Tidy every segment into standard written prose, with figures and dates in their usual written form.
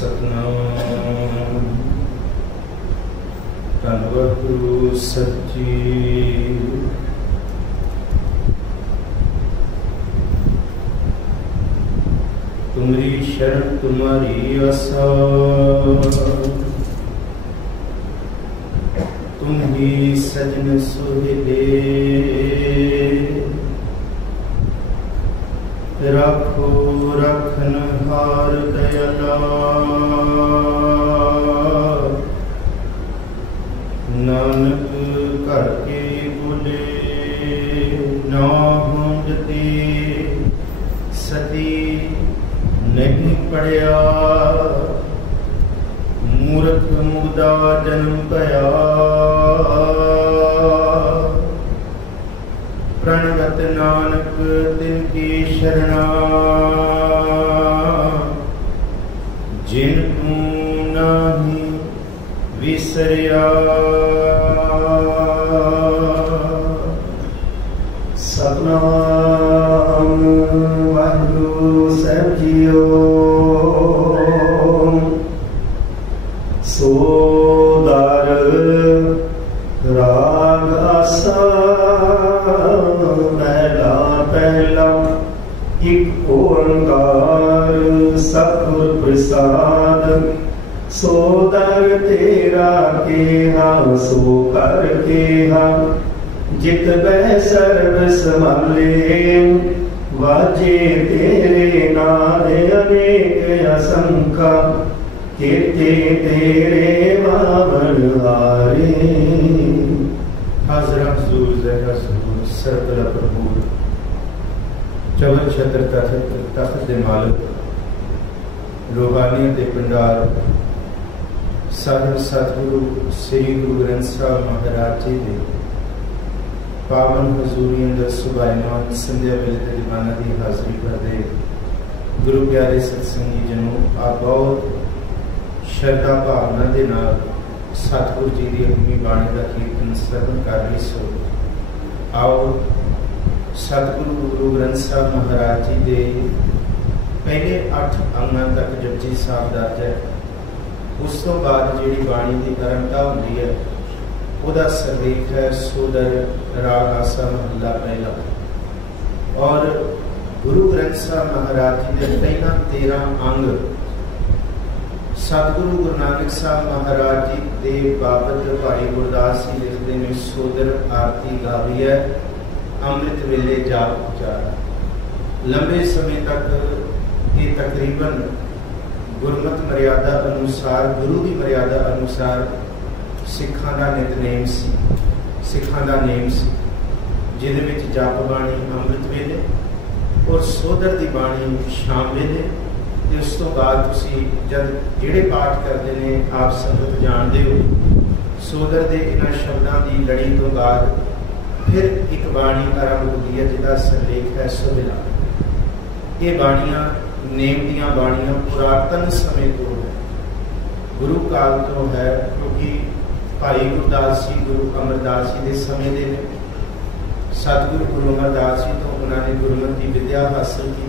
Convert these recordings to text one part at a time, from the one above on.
सतनाम धन्नवाद गुरु सच्ची। तुमरी शरण तुम्हारी आसा, तुम ही सजन सुहेले। राखो रखनहार दयाला, नानक घर के बोले ना होंदते। सती नहीं पढ़िया, मूर्ख मुर्दा जन्म गया। प्रणवत नानक तिनकी शरणा, जिन तू नाही विसरिया। सतनाम वाहिगुरु साहिब जीओ। सोदार राग आसा, पहला पहला एक ओंकार सतगुर प्रसाद। सोदर तेरा केहा सो कर केहा, जित बह सर्व संभाले। वाजे तेरे नाद अनेक असंख्य, कीर्ति तेरे बावन हारे। हाजरा हुजूर ज़हरा हुजूर सरबला प्रभु चवन छत्र तख्त दे मालिक, रूहानियत दे भंडार साहिब सतगुरु श्री गुरु ग्रंथ साहिब महाराज जी दे पावन हजूरी अंदर सुभाईमान संध्या वेले ते दीवाना दी हाजरी करदे गुरु प्यारे सत्संगी जनों, आप बहुत श्रद्धा भावना दे नाल सतगुरु जी की अपनी बाणी का कीर्तन श्रवण कर रही सो। आओ सतगुरु गुरु ग्रंथ साहिब महाराज जी के पहले 8 अंगों तक जपजी साहब दर्ज है। उस तो बाद जी बाणी की परंपरा होंगी है, वह सरलेख है सोदर राग आसा महला पहला। और गुरु ग्रंथ साहिब महाराज जी के पहला 13 अंग सतगुरु गुरु नानक साहब महाराज जी के बाबत भाई गुरदास जी लिखते हैं। सोदर आरती गावी है, अमृत वेले जाप उचारा। लंबे समय तक ये तकरीबन गुरमत मर्यादा अनुसार, गुरु की मर्यादा अनुसार सिखां का नितनेम सी, सिखां का नेम सी, जिहदे विच जप बाणी अमृत वेले और सोदर की बाणी शाम वेले। उस तो बाद तुसी जब जिहड़े पाठ करते हैं आप संगत जानते हो, सोदर के इन्हां शब्दों की लड़ी तो बाद फिर एक बाणी आरंभ होती है जिसका सरलेख है सोहिला। ये बाणियां नेम दियां बाणियां पुरातन समय तो है, गुरु काल तो है, क्योंकि भाई गुरदास जी गुरु अमरदास जी के समय के सतगुरु गुरु अमरदास जी तो उन्होंने गुरमत की विद्या हासिल की।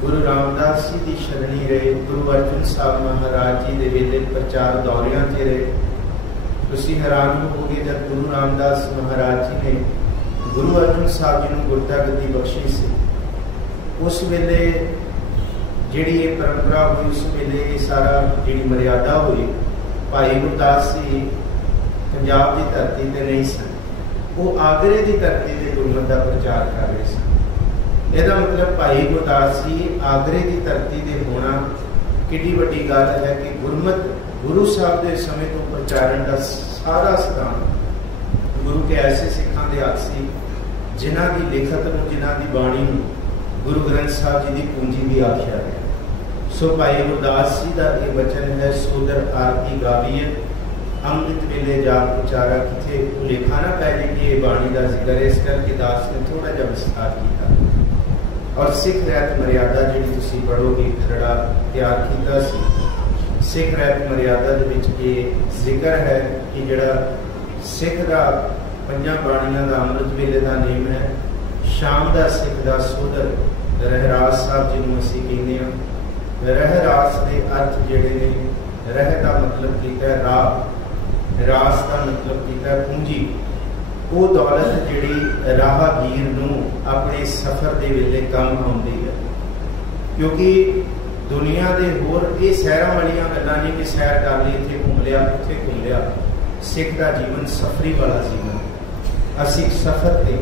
गुरु रामदास जी की शरणी रहे, गुरु अर्जुन साहब महाराज जी के वेले प्रचार दौरियां से रहे। तुसी हैरान होगे जब गुरु रामदास महाराज जी ने गुरु अर्जुन साहब जी को गुरता गद्दी बख्शी सी, उस वेले जिहड़ी ये परंपरा हुई, उस वेले ये सारा जिहड़ी मर्यादा हुई, भाई गुरदास जी पंजाब की धरती पर नहीं सन, वो आगरे की धरती पर गुरमत का प्रचार कर रहे सन। यदा मतलब भाई गुरदास जी आगरे की धरती से होना कितनी बड़ी गल है कि गुरमत गुरु साहब के समय तो प्रचारण का सारा स्थान गुरु के ऐसे सिखां दे हाथ सी, जिन्हां की लिखत नूं, जिन्हां की बाणी गुरु ग्रंथ साहब जी की पूंजी भी आख्या गया। सो भाई गुरदास जी का ये वचन है, सोदर आरती गावीए अमृत वेले जाप उचारा। किथे लेखा ना पै जाए कि ये बाणी का जिक्र है, इस करके दास ने थोड़ा जिहा विस्तार किया। और सिख रहत मर्यादा जी तुसी पढ़ोगे खरड़ा तैयार किया सी। सिख रहत मर्यादा दे विच ये जिक्र है कि जिहड़ा सिख का 5 बाणियां का अमृत वेले का नेम है, शाम का सिख का सोदर रहराज साहब जिन्होंने असीं कहते हैं, रह रास के अर्थ जिहड़े ने, रह का मतलब कीता है राह, रास का मतलब कीता है पूंजी। वो दौलत जिहड़ी राहगीर नूं अपने सफ़र के वेले काम आउंदी है, क्योंकि दुनिया के होर ये सैरां वालियां गल्लां नहीं कि सैर कर ली, इत्थे घूम लिया, उत्थे घूम लिया। सिख का जीवन सफरी वाला जीवन, असीं सफ़र ते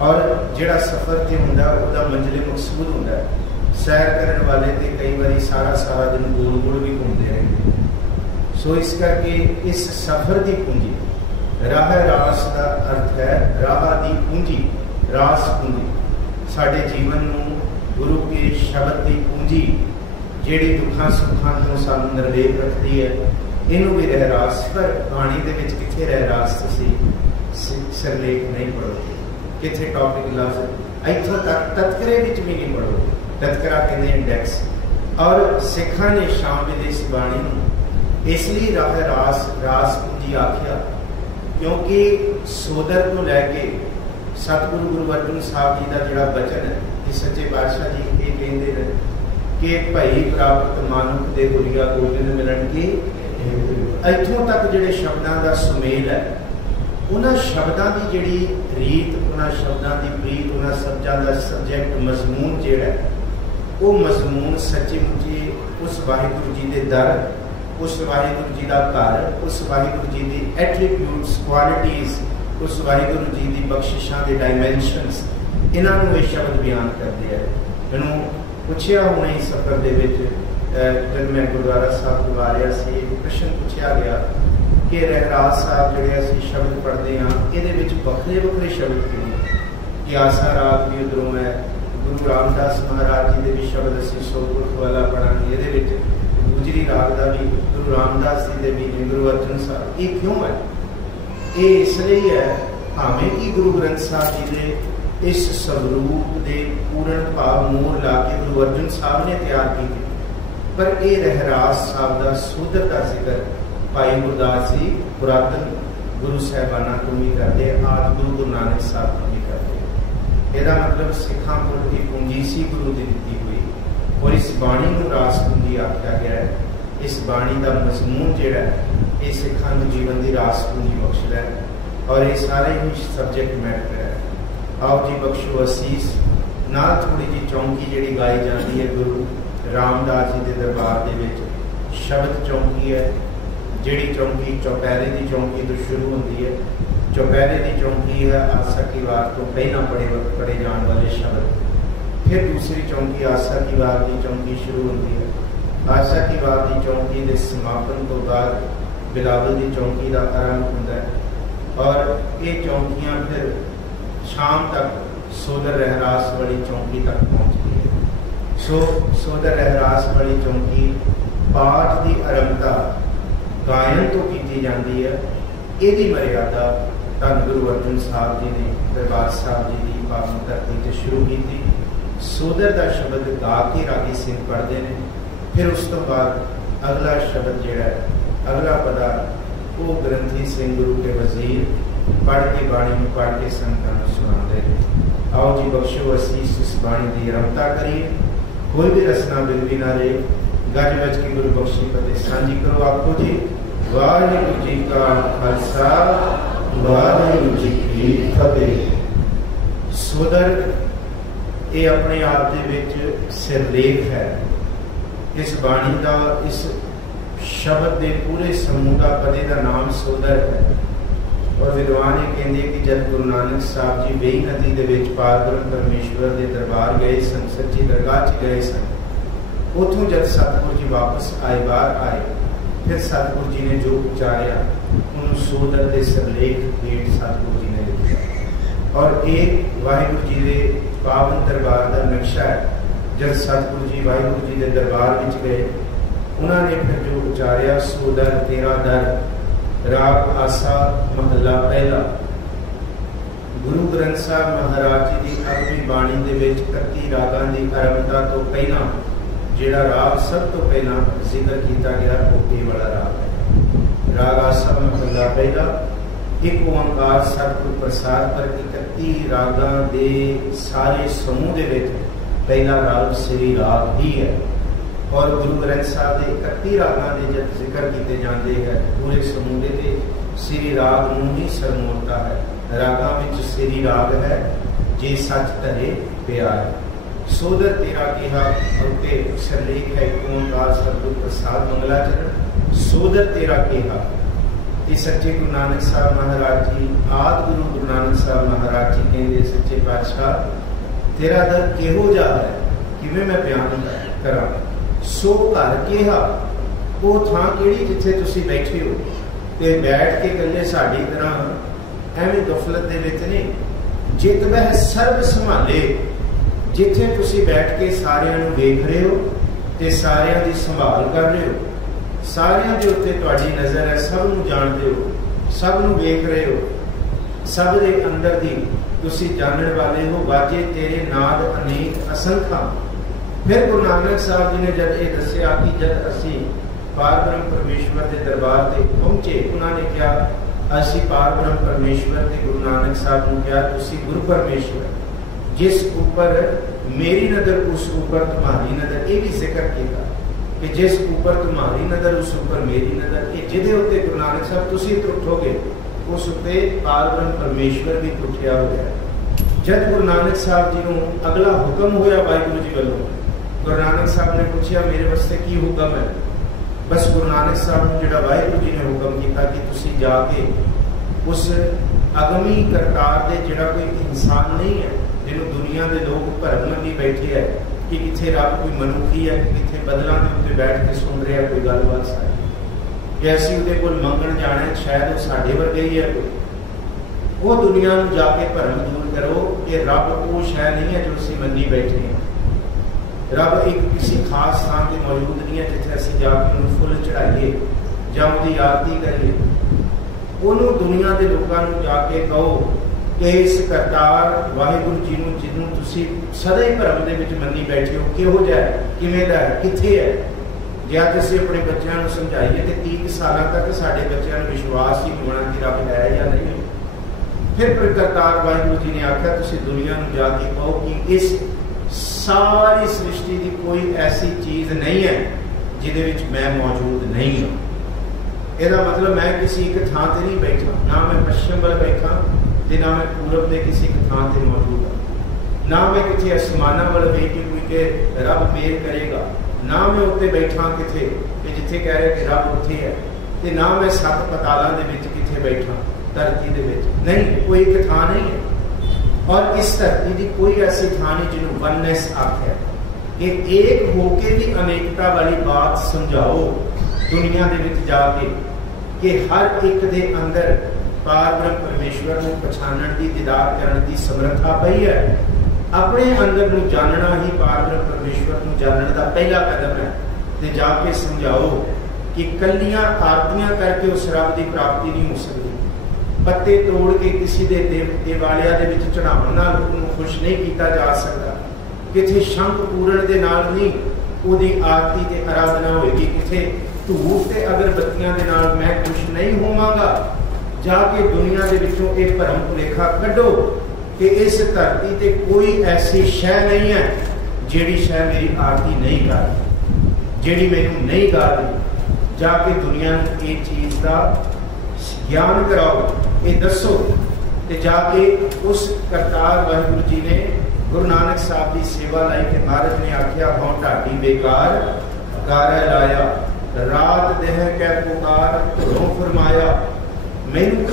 और जिहड़ा सफ़र ते हुंदा उहदा मंजिल मकसूद हुंदा है। सैर करने वाले तो कई बार सारा सारा दिन गोल गोल भी घूमते रहते। सो इस करके इस सफ़र की पूंजी, राह रास का अर्थ है राह की पूंजी, रास पूंजी। साडे जीवन में गुरु के शब्द की पूंजी जिहड़ी दुखों सुखों तो सानू निर्लेप रखती है, इनू भी रह रास। पर बाणी दे विच कित्थे रह रास तुसीं सिरलेख नहीं पढ़ोगे, कित्थे टॉपिक लफ्ज़ इत्थों तक तत्करे विच भी नहीं पढ़ोगे। तत्करा कहते इंडैक्स। और सिखा ने शाम वेले इस बाणी इसलिए राह रास रास पूंजी आख्या, क्योंकि सोदर को लैके सतगुरु गुरु अर्जन साहब जी का जोड़ा बचन है कि सच्चे पातशाह जी ये कहते हैं कि भई प्राप्त मानुख दे गुरिया गोबिंद मिलन की। इत्थों तक जिहड़े शब्दों का सुमेल है, उन्होंने शब्दों की जिहड़ी रीत, उन्होंने शब्दों की प्रीत, उन्होंने शब्दों का सबजैक्ट मजमून जिहड़ा वो मजमून सच्ची मुच्ची उस वाहिगुरु जी के दर, उस वाहिगुरु जी का घर, उस वाहिगुरु जी की एट्रीब्यूट्स क्वालिटीज़, उस वाहिगुरु जी की बख्शिशों के डायमेंशनस, इन्हों ये शब्द बयान करते हैं। मैनू पूछया होने ही सफर के जब मैं गुरुद्वारा साहब को आ रहा से प्रश्न पूछा गया कि रहरास साहब जोड़े असी शब्द पढ़ते हैं, ये वखरे वखरे शब्द क्यों कि आसा राग भी उधरों है, गुरु रामदास महाराज जी के भी शब्द असी सोपुरख वाला पढ़ांगे, ये गुजरी राग का भी गुरु रामदास जी के भी ने, गुरु अर्जन साहब। ये क्यों है? ये इसलिए है भावें कि गुरु ग्रंथ साहब जी के इस स्वरूप के पूर्ण भाव मोर ला के गुरु अर्जन साहब ने तैयार की, पर यह रहरास साहब का सोदर का जिक्र भाई गुरदास जी पुरातन गुरु साहबाना को भी करते, आदि गुरु गुरु नानक साहब को भी करते। यदा मतलब सिखा को की पूंजी सी गुरु की दी हुई, और इस बाणी को रास पूंजी आख्या गया है। इस बाणी का मजमून जिहड़ा है ये सिखा जीवन की रास पूंजी बख्शदा है, और ये सारे ही सबजैक्ट मैटर है। आओ जी बख्शो असीस नाल थोड़ी जी चौंकी जिहड़ी गाई जाती है गुरु रामदास जी के दरबार के विच शब्द चौंकी है, जिहड़ी चौंकी चौपहरे की चौंकी तो शुरू होती है। चौपहरे की चौंकी है आसा की वार तो पहला पढ़े जाने वाले शब्द, फिर दूसरी चौंकी आसा की वार की चौंकी शुरू होती है। आसा की वार की चौंकी के समापन तो बाद बिलावल की चौंकी का आरंभ होता है, और ये चौंकियां फिर शाम तक सोदर रहरास वाली चौंकी तक पहुँचती है। सो सोदर रहरास वाली चौंकी पाठ की आरंभता गायन तो की जाती है। यही मर्यादा धन गुरु अर्जन साहब जी ने दरबार साहब जी की पावन धरती से शुरू की थी। सोदर का शब्द गा के रागी सिंह पढ़ते हैं, फिर उस तो बाद अगला शब्द जोड़ा है, अगला पदा वो ग्रंथी सिंह गुरु के वजीर पढ़ के बाणी में पढ़ के संतां नूं सुणाते हैं। आओ जी बख्शो असीस इस बाणी की आरंभता करिए। कोई भी रसना बिगड़ी ना रहे, गज बज के गुरु बख्शी फतेह सांझी करो आपको जी। वाहिगुरू जी का खालसा, वाहिगुरू जी की फतेह। सोदर ये अपने आप दे विच सिरलेख है। इस बाणी का, इस शब्द के पूरे समूह का पदे का नाम सोदर है। और विद्वान ये कहते कि जब गुरु नानक साहब जी वेई नदी के विच पारब्रह्म परमेश्वर के दरबार गए सन, सच्ची दरगाह च गए सन, उतों जब सतगुरु जी वापस आए, बाहर आए, फिर सतगुरु जी ने जो उच्चारिया उन्होंने सोदर के सिरलेख भेंट सतगुरु जी ने लिखा। और एक वाहिगुरू जी के पावन दरबार का नक्शा है। जब सतगुरु जी वाहिगुरू जी के दरबार में गए, उन्होंने फिर जो उच्चारिया सोदर तेरा दर, राग आसा महला पहला। गुरु ग्रंथ साहब महाराज जी की अपनी बाणी के विच 31 रागां की आरंभता तो पहला जिहड़ा राग सब तो पहला जिक्र किया गया वो ये वाला राग है। राग आसा महला पहला, एक ओंकार सतगुर प्रसाद पर 31 रागां के सारे समूह के विच पहला राग श्री राग ही है। और गुरु ग्रंथ साहब के 31 रागां के जब जिक्र किए जाते हैं पूरे समूले के श्री राग नूं ही सरमोड़ता है। रागां विच श्री राग है जे सच धरे प्यार। सोदर तेरा कहा उत्ते सरलेख है ओंकार सतगुर प्रसाद मंगलाचरण। सोदर तेरा कहा ये सच्चे गुरु नानक साहब महाराज जी आदि गुरु नानक साहब महाराज जी कहते सच्चे पातशाह तेरा दर किहो जा है किवें मैं बयान करा। सो घर कहा वो थां किहड़ी जिथे तुसीं बैठे हो ते बैठ के कल्ले साडी तरह एवें गफलत दे विच नहीं जित वह सर्व संभाले जिथे तुसीं बैठ के सारियां नूं वेख रहे हो ते सारियां दी संभाल कर रहे हो सारियां दे उत्ते तुहाडी नज़र है सब नूं जाणदे हो सब नूं वेख रहे हो सब दे अंदर दी तुसीं जानण वाले हो वाजे तेरे नाद अनेक असंख्या। फिर गुरु नानक साहब जी ने जब ये दसिया कि जब असी पार ब्रह्म परमेश्वर के दरबार से पहुंचे उन्होंने क्या असी पार ब्रह्म परमेश्वर के गुरु नानक साहब ने क्या तुसी गुरु परमेश्वर जिस ऊपर मेरी नज़र उस ऊपर तुम्हारी नज़र। ये भी जिक्र किया कि जिस ऊपर तुम्हारी नज़र उस ऊपर मेरी नज़र कि जिदे उत्ते गुरु नानक साहब तुसी त्रुठोगे उस उत्ते पार ब्रह्म परमेश्वर भी त्रुठिया हो गया। जब गुरु नानक साहब जी को अगला हुक्म होया वाहिगुरू जी वालों गुरु नानक साहब ने पूछा मेरे वास्ते की हुक्म है। बस गुरु नानक साहब ने जो वाहिगुरू जी ने हुक्म किया कि तुसी जाके उस अगमी करतार दे जिहड़ा कोई इंसान नहीं है जिन्होंने दुनिया के लोग भरम लगी बैठे है कि किथे रब कोई मनुखी है किथे बदलों के उत्ते बैठ के सुन रहा कोई गलबात सारी कि असीं उहदे कोल मंगण जाना शायद वो साडे वर्गे ही है कोई वो दुनिया में जाके भरम दूर करो कि रब वो शै नहीं है जो असीं मन्नी बैठे हैं। रब एक किसी खास स्थान पर मौजूद नहीं है जिथे असीं जाके उन्हें फुल चढ़ाइए जां उहदी आरती करिए। उन्होंने दुनिया के लोगों को जाके कहो कि इस करतार वाहिगुरू जी नूं जिन्हों तुसीं सदा ही भरम दे विच मन्नी बैठे हो किहो जिहा है किवें दा है कित्थे है। जे अज असीं अपने बच्चों को समझाइए तो 30 साल तक साडे बच्चों को विश्वास ही नहीं होना कि रब है या नहीं। फिर करतार वाहिगुरू जी ने आख्या तुसीं दुनिया में जाके कहो कि इस सारी सृष्टि की कोई ऐसी चीज नहीं है जिहदे विच मैं मौजूद नहीं हूँ। इसका मतलब मैं किसी एक थां ते नहीं बैठा ना मैं पश्चिम वाल बैठा ते ना मैं पूरब के किसी एक थां ते मौजूद हाँ ना मैं किसी आसमाना वाल वेख के कोई के रब मेल करेगा ना मैं उत्ते बैठा किथे कि जिथे कह रहे कि रब उत्थे है ते ना मैं 7 पतालों के विच किथे बैठा धरती दे विच नहीं कोई एक थां नहीं है। और इस धरती की कोई ऐसी थां नहीं जिन्होंने वननेस आख्या कि एक होके भी अनेकता वाली बात समझाओ दुनिया के विच जाके कि हर एक दे अंदर पार ब्रह्म परमेश्वर को पछाणन की दीदार करने की समर्था पई है। अपने अंदर को जानना ही पार ब्रह्म परमेश्वर को जानने का पहला कदम है। ते जाके समझाओ कि कलियां आरतियां करके उस रब की प्राप्ति नहीं हो सकती। पत्ते तोड़ के किसी दे देवालिया दे विच चढ़ावन नाल उन्हें खुश नहीं किया जा सकता। किथे शंख पूरण दे नाल नहीं उहदी आरती ते आराधना होएगी। किथे धूप ते अगरबत्तियां दे नाल मैं खुश नहीं होवांगा। जाके दुनिया दे विचों एक भरम भुलेखा कड्डो कि इस धरती ते कोई ऐसी शै नहीं है जिहड़ी शै मेरी आरती नहीं करदी जिहड़ी मैनूं नहीं करदी। जाके दुनिया नूं इस चीज़ का ज्ञान कराओ ये दसो। ते जाके उस करतार वाहिगुरू जी ने गुरु नानक साहब की सेवा लाई कि महाराज ने आख्या हों ढाडी बेकार कार लाया रात देह कै पुकार धुरों फरमाया। मैनू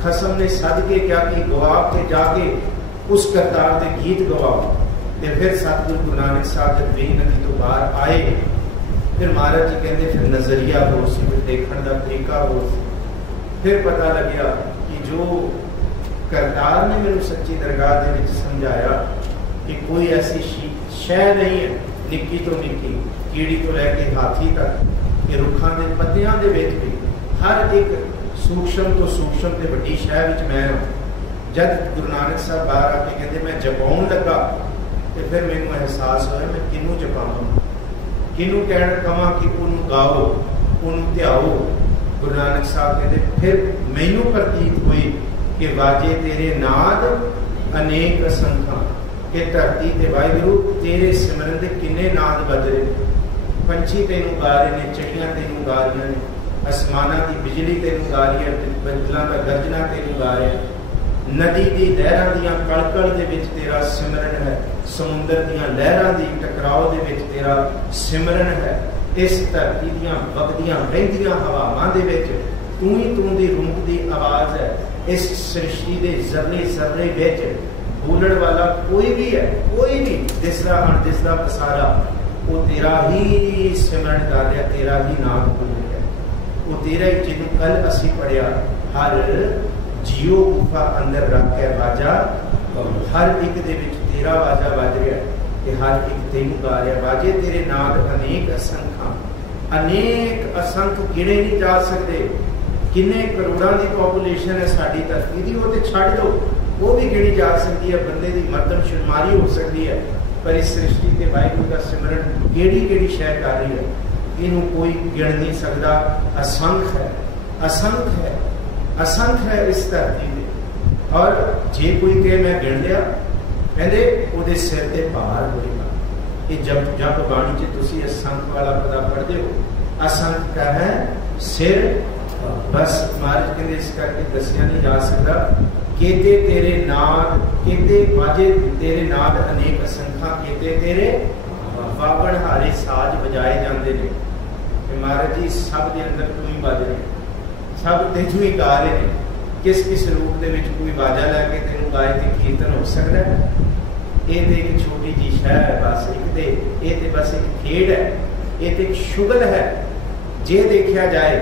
खसम ने सद के क्या कि गवाह के जाके उस करतार के गीत गवाओ। ते फिर सतगुरु गुरु नानक साहब जब वेई नदी तो बाहर आए फिर महाराज जी कहते फिर नजरिया हो सी फिर देखने का तरीका हो। फिर पता लग्या कि जो करतार ने मैंने सच्ची दरगाह के विच समझाया कि कोई ऐसी शै नहीं है निक्की तो निक्की कीड़ी तो लैके हाथी तक कि रुखा के पत्तियां दे विच भी हर एक सूक्ष्म तो सूक्ष्म ते वड्डी शै विच मैं हूं। जब गुरु नानक साहब बाहर आके कहते मैं जपाउन लगा तो फिर मैनू एहसास होया मैं किनू जपावां किनू कह कहां कि उन्होंने गाओ उन्होंने ध्याओ। गुरु नानक साहब कहते फिर मैनू प्रतीत हुई कि वाजे तेरे नाद अनेक असंख्या कि धरती ते वाहिगुरू तेरे सिमरन दे किन्ने नाद बज रहे। पंछी तेनू गा रहे ने, चिड़ियां तेनू गा रही ने, आसमाना की बिजली तेनू गा रही है, बदलों का गर्जना तेनू गा रहे, नदी की लहरां दियां कड़कड़ दे विच तेरा सिमरन है, समुंदर दियां लहरां दी टकराव दे विच तेरा सिमरन है, इस धरती दियां वगदियां बहिंदियां हवावां दे विच तू ही तू दी रूंकदी आवाज़ है, इस सृष्टि के जर्रे जर्रे विच बोलण वाला कोई भी है, कोई भी दिसदा अणदिसदा पसारा वो तेरा ही सिमरन कर रहा, तेरा ही नाम बोल रहा, वो तेरा ही जिन्हों कल असी पढ़िया हर जियो गुफा अंदर रख के बाजा, हर एक दे विच तेरा बाजा बज रहा कि हर एक तेनू गा रहा, बाजे तेरे नाद अनेक असंख्या, अनेक असंख्य गिने नहीं जा सकते, किन्ने करोड़ों की पॉपुलेशन है साड़ी धरती की, वो तो छड़ दो वो भी गिनी जा सकती है, बंदे की मरदमशुमारी हो सकती है, पर इस सृष्टि के वाहिगुरू का सिमरन केड़ी केड़ी शय कर रही है इनू कोई गिन नहीं सकता, असंख्य है, असंख्य है, असंख्य है इस धरती में। और जे कोई कहे मैं गिन लिया कहते वो सिर ते भार होएगा, ये जब जब बाणी च तुसी असंख्य वाला पदा पढ़ते हो, असंख्य का है सिर, बस महाराज कहते इस करके दसिया नहीं जा सकता, केते तेरे नाद, केते बाजे तेरे नाद अनेक असंख्या, केते तेरे वागण हारे साज बजाए जाते हैं, महाराज जी सब के अंदर तू ही बज रहे, सब तेनू ही गा रहे हैं, किस किस रूप के कोई बाजा लैके तेन गाए तो कीर्तन हो सकता है, ये तो एक छोटी जी शह है, बस एक तो बस एक खेड है, ये तो एक शुगल है, जे देखा जाए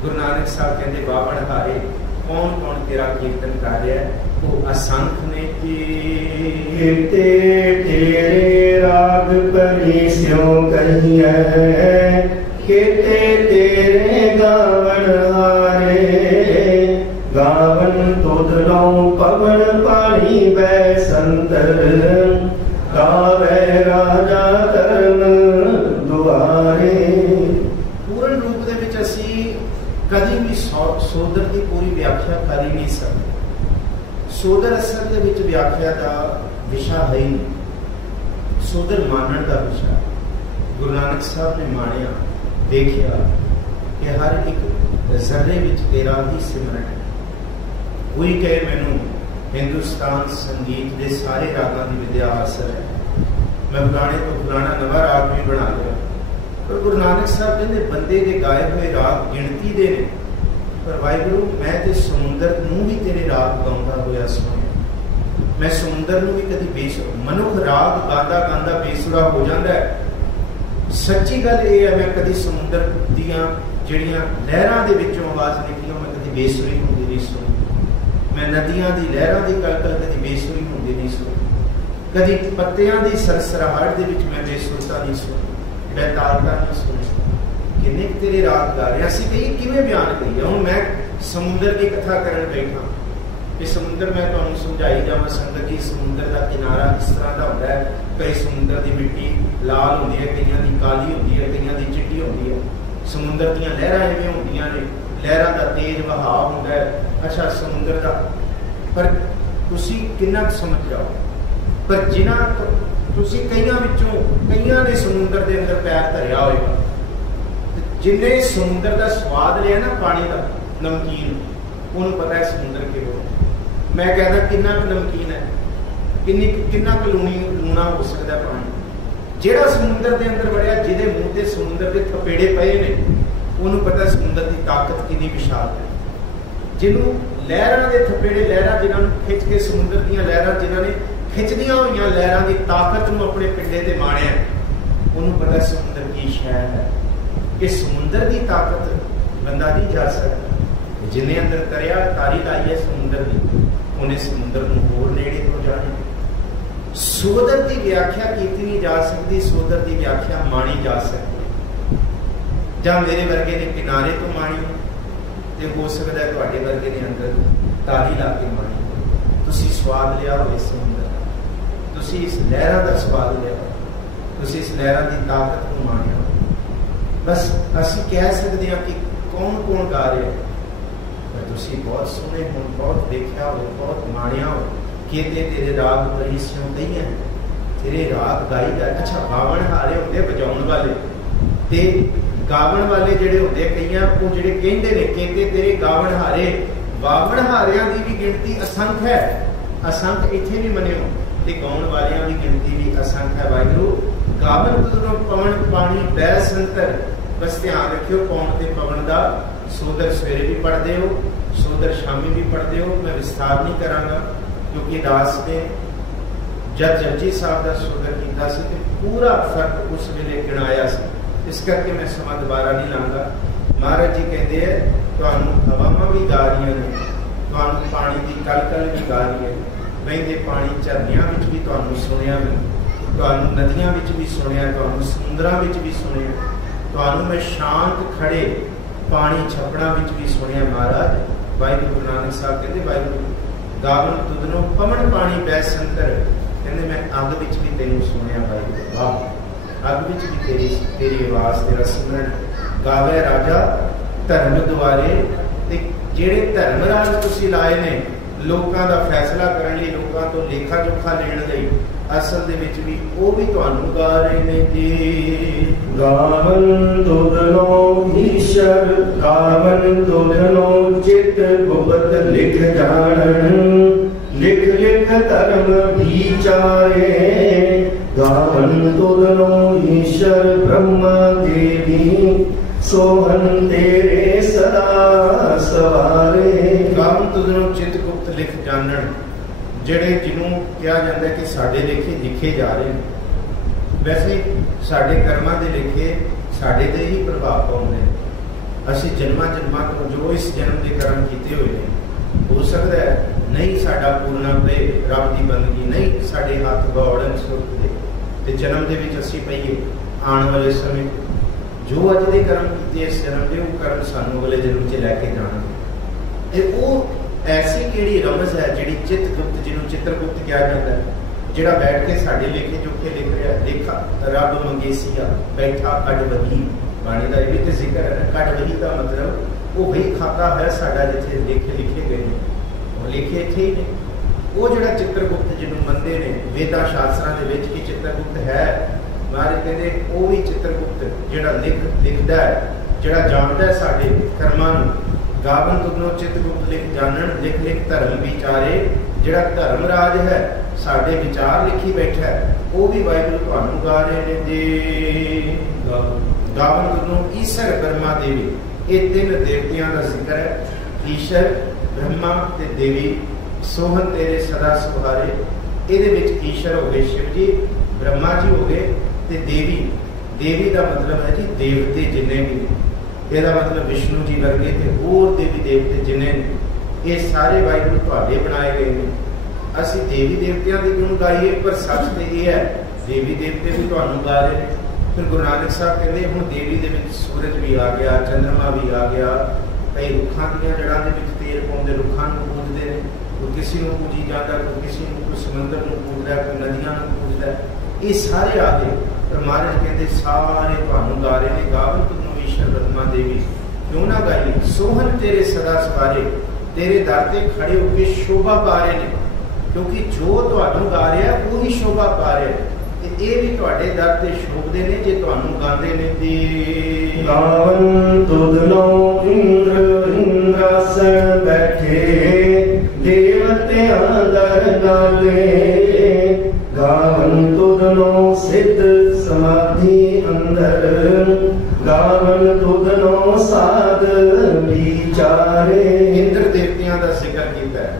गुरु नानक साहब कहते बावण हारे कौन कौन तेरा कीर्तन कर रहा है, तो असंख्य ने कीर्ते तेरे राग परी स्यों कहिए, कीर्ते तेरे गावन हारे, गावन तुध लो पवन पानी बै संतर, गावे राजा धर्म दुआरे। पूर्ण रूप दे विच असी कभी भी सोदर की पूरी व्याख्या कर ही नहीं सकते, सोदर असल दे विच व्याख्या का विषय है ही नहीं, सोदर मानण का विषय। गुरु नानक साहब ने मानिया देखिया कि हर एक जर्रे विच तेरा ही सिमरन है। कोई कहे मैनू हिंदुस्तान संगीत के सारे रागां की विद्या हासिल है, मैं फलाने तो फलाना नवा राग भी बना लिया, पर गुरु नानक साहब कहते बंदे के गाए हुए राग गिनती दे ने, पर वाहिगुरू मैं तो समुंदर नूं भी तेरे राग गाउंदा होया सुनिया, मैं समुंदर नूं भी कभी बेसुरा, मनुख राग गांदा गांदा बेसुरा हो जाता है, सच्ची गल ये है मैं कभी समुंदर दियां जिहड़ियां लहरां दे विचों आवाज़ निकली मैं कभी बेसुरी होंदी नहीं सुनी, मैं नदियां दी लहरां दी कलकल कभी बेसुरी होंदी नहीं सुनी, कभी पत्तियां दी सरसराहट दे विच मैं बेसुरता नहीं सुनी, बेतालता नहीं सुनी, किन्ने तेरे राग गा रहे असीं कही किवें बयान करिए। हुण मैं समुंदर की कथा करन बैठा, ये समुंदर मैं तुहानूं समझाई जावां संगत जी, समुंदर का किनारा इस तरह का होंदा है, कई समुंदर की मिट्टी लाल होंदी है, कईयां दी काली होंदी है, कईयां दी चिट्टी होंदी है, समुंदर दीयां लहरां इवें होंदियां ने, लहरां दा तेज बहाव होंदा है, अच्छा समुंदर का, पर तुसीं किन्ना समझ जाओ, पर जिन्हां तुसीं कईयां विचों कईयां ने समुंदर के अंदर पैर धरिया होएगा, जिन्हें समुंदर का स्वाद लिया ना पानी का नमकीन, उन्होंने पता है समुंदर के हो, मैं कहता कितना नमकीन है, किन्ना लूना हो सकता है पानी, जेड़ा समुंदर के अंदर बढ़िया जिहदे मूँह से समुंदर के थपेड़े पे ने उन्होंने पता समुंदर की ताकत कितनी विशाल है, जिन्हों लहरां के थपेड़े लहरां जिन्होंने खिंच के समुंदर दी लहरां जिन्होंने खिंचदियां हुई लहरां की ताकत में अपने पिंडे से माणिया, उन्होंने पता समुंदर की शय है कि समुंदर की ताकत बंदा नहीं जा सकता, जिन्हें अंदर तरिया तारी लाई है समुंदर की उन्हें समुंदर को होर नेड़े तो जाने। सोदर की व्याख्या की नहीं जा सकती, सोदर की व्याख्या माणी जा सकती, ਜਾਂ मेरे वर्गे ने किनारे तो माणी, तो हो सकता है तुहाडे वर्गे ने अंदर तारी ला के माणी, तुसीं स्वाद लिया हो इस समुंदर का, तुसीं इस लहरां का स्वाद लिया हो, तुसीं इस लहरां की ताकत को माणिया हो। बस असीं कह सकते हैं कि कौन कौन गा रहे हैं, पर तुसीं बहुत सुने हो, बहुत देखा हो, बहुत माणिया हो, केते तेरे राग बड़ी स्यों कही है, तेरे राग गाई जाए। अच्छा बावण हारे होंगे बजाउण वाले, ते गावन वाले जिहड़े होंदे कईयां वो जिहड़े कहंदे ने कहते तेरे गावन हारे वावन हारियां दी भी गिनती असंख्य है, असंख्य इत्थे भी मनियो ते गाउण वालियां दी गिनती भी असंख्य है। वाहिगुरू गावन तुदरों पवन पानी बह संतर, बस ध्यान रखियो पौन ते पवन दा सोदर सवेरे भी पढ़ते हो, सोदर शामी भी पढ़ते हो। मैं विस्तार नहीं करांगा क्योंकि दास ने जब जपजी साहब का सोदर किया तो पूरा फर्क उस वेले गिनाया से, इस करके मैं समा दोबारा नहीं लाँगा। महाराज जी कहते हैं तुहानू हवावां भी गा रही ने, तुहानू पानी की कल कल भी गा रही है, बहिंदे पानी झरनियां विच भी तुहानू सुनिया, मैं तुहानू नदियां विच भी सुनिया, तुहानू समुद्रां विच भी सुनिया, तुहानू मैं शांत खड़े पानी छपड़ा विच भी सुनिया। महाराज वाहिगुरू गुरु नानक साहब कहते वाहिगुरू गावन तुदनों पवन पानी बह संतर, कहते मैं अग विच भी तेनू सुनिया। वाहिगुरू वाह अग विच भी तेरी आवाज़ तेरा सिमरन गावे राजा धर्म द्वारे। ते जेड़े धर्मराज तुसीं लाए ने लोकां दा फैसला करन लई, लोकां तो लेखा जोखा लेण लई, असल दे विच भी वो भी तुहानू गा रहे ने जी। गावन तुदनों ईश्वर गावन तुदनों चित गुप्त लिख जानन, लिख लिख धर्म विचारे। गावन तुदनों ईश्वर ब्रह्मा देवी, सोहन तेरे सदा सवारे। गावन तुदनों चित गुप्त लिख जानन, ਜਿਹੜੇ ਜਿਹਨੂੰ ਕਿਹਾ ਜਾਂਦਾ ਕਿ ਸਾਡੇ ਲੇਖੇ ਲਿਖੇ ਜਾ ਰਹੇ ਨੇ। ਵੈਸੇ ਸਾਡੇ ਕਰਮਾਂ ਦੇ ਲੇਖੇ ਸਾਡੇ ਤੇ ਹੀ ਪ੍ਰਭਾਵ ਪਾਉਂਦੇ ਨੇ। ਅਸੀਂ ਜਨਮਾਂ ਜਨਮਾਂ ਤੋਂ ਜੋ ਇਸ ਜਨਮ ਦੇ ਕਰਮ ਕੀਤੇ ਹੋਏ ਨੇ, ਹੋ ਸਕਦਾ ਹੈ ਨਹੀਂ ਸਾਡਾ ਪੂਰਨਾ ਪਏ ਰੱਬ ਦੀ ਬੰਦਗੀ, ਨਹੀਂ ਸਾਡੇ ਹੱਥ ਗੌੜਨ ਸੁਰਤ ਦੇ ਤੇ ਜਨਮ ਦੇ ਵਿੱਚ ਅਸੀਂ ਪਈਏ। ਆਉਣ ਵਾਲੇ ਸਮੇਂ ਜੋ ਅੱਜ ਦੇ ਕਰਮ ਕੀਤੇ ਇਸ ਜਨਮ ਦੇ, ਉਹ ਕਰਮ ਸਾਨੂੰ ਅਗਲੇ ਜਨਮ 'ਚ ਲੈ ਕੇ ਜਾਣਗੇ। ਇਹ ਉਹ ऐसी केड़ी रमज है जिहड़ी चित्रगुप्त, जिन्होंने चित्रगुप्त कहा जाता है, जिहड़ा बैठ के साडे लेखे जोखे लिख रहा। लेखा रब मंगेसिया बैठा कट वही, बाणी का भी तो जिक्र है। कट वही का मतलब वो वही खाता है साडा जिथे लेखे लिखे गए हैं, और लिखे इत्थे ही ने। वो जिहड़ा चित्रगुप्त जिन्होंने मनते ने वेदा शास्त्रां दे विच कि चित्रगुप्त है, महाराज कहते वो भी चित्रगुप्त जिहड़ा लिखदा है, जिहड़ा जानदा है साडे कर्मां नूं। गावन तुदनों चित गुप्त लिख जानन, लिख लिख धर्म विचारे। जिहड़ा धर्मराज है साडे विचार लिखी बैठा है, वो भी वाहिगुरू तुहानू गा रहे ने जी। गावन तुदनों ईश्वर ब्रह्मा देवी, ये तीन देवतियां का जिक्र है। ईश्वर ब्रह्मा ते देवी, सोहन तेरे सदा सुहारे। इहदे विच ईश्वर हो गए शिव जी, ब्रह्मा जी हो गए ते देवी। देवी का मतलब है जी देवते जिन्ने भी, ਇਹਦਾ मतलब विष्णु जी वर्गे थे होर देवी देवते जिन्हें ये सारे वाहिगुरू तुहाडे बनाए गए हैं। असीं देवी देवतियां दी गुण गाइए, पर सच तो ये है देवी देवते भी तुहानू गा रहे हैं। फिर गुरु नानक साहब कहते हुण देवी दे विच सूरज भी आ गया, चंद्रमा भी आ गया। कई रुखां दीआं जड़ां दे विच तेल पाउंदे, रुखां नूं पूजदे ने, कोई किसी नूं पूजी जांदा, कोई किसी नूं, कोई समंदर नूं पूजदा, कोई नदियां नूं पूजदा। ये सारे आ गए, पर महाराज कहते सारे तुहानू गा रहे हैं। गावन तुदनों ईश्वर ब्रह्मा देवी, क्यों ना गाइए सोहन तेरे सदा सवारे। तेरे दर ते खड़े होकर शोभा पा रहे ने, क्योंकि जो तुहानू गा रहा है वो ही शोभा पा रहे हैं। ये भी तुहाडे दर ते शोभदे ने जे तुहानू गांदे ने दी। गावन तुदनों इंद्र इंद्रासन बैठे, देवतियां दर गाले। गावन तुदनों सिद्ध समाधि अंदर, गावन तुदनों साध विचारे। इंद्र देवतियां का जिक्र किया है,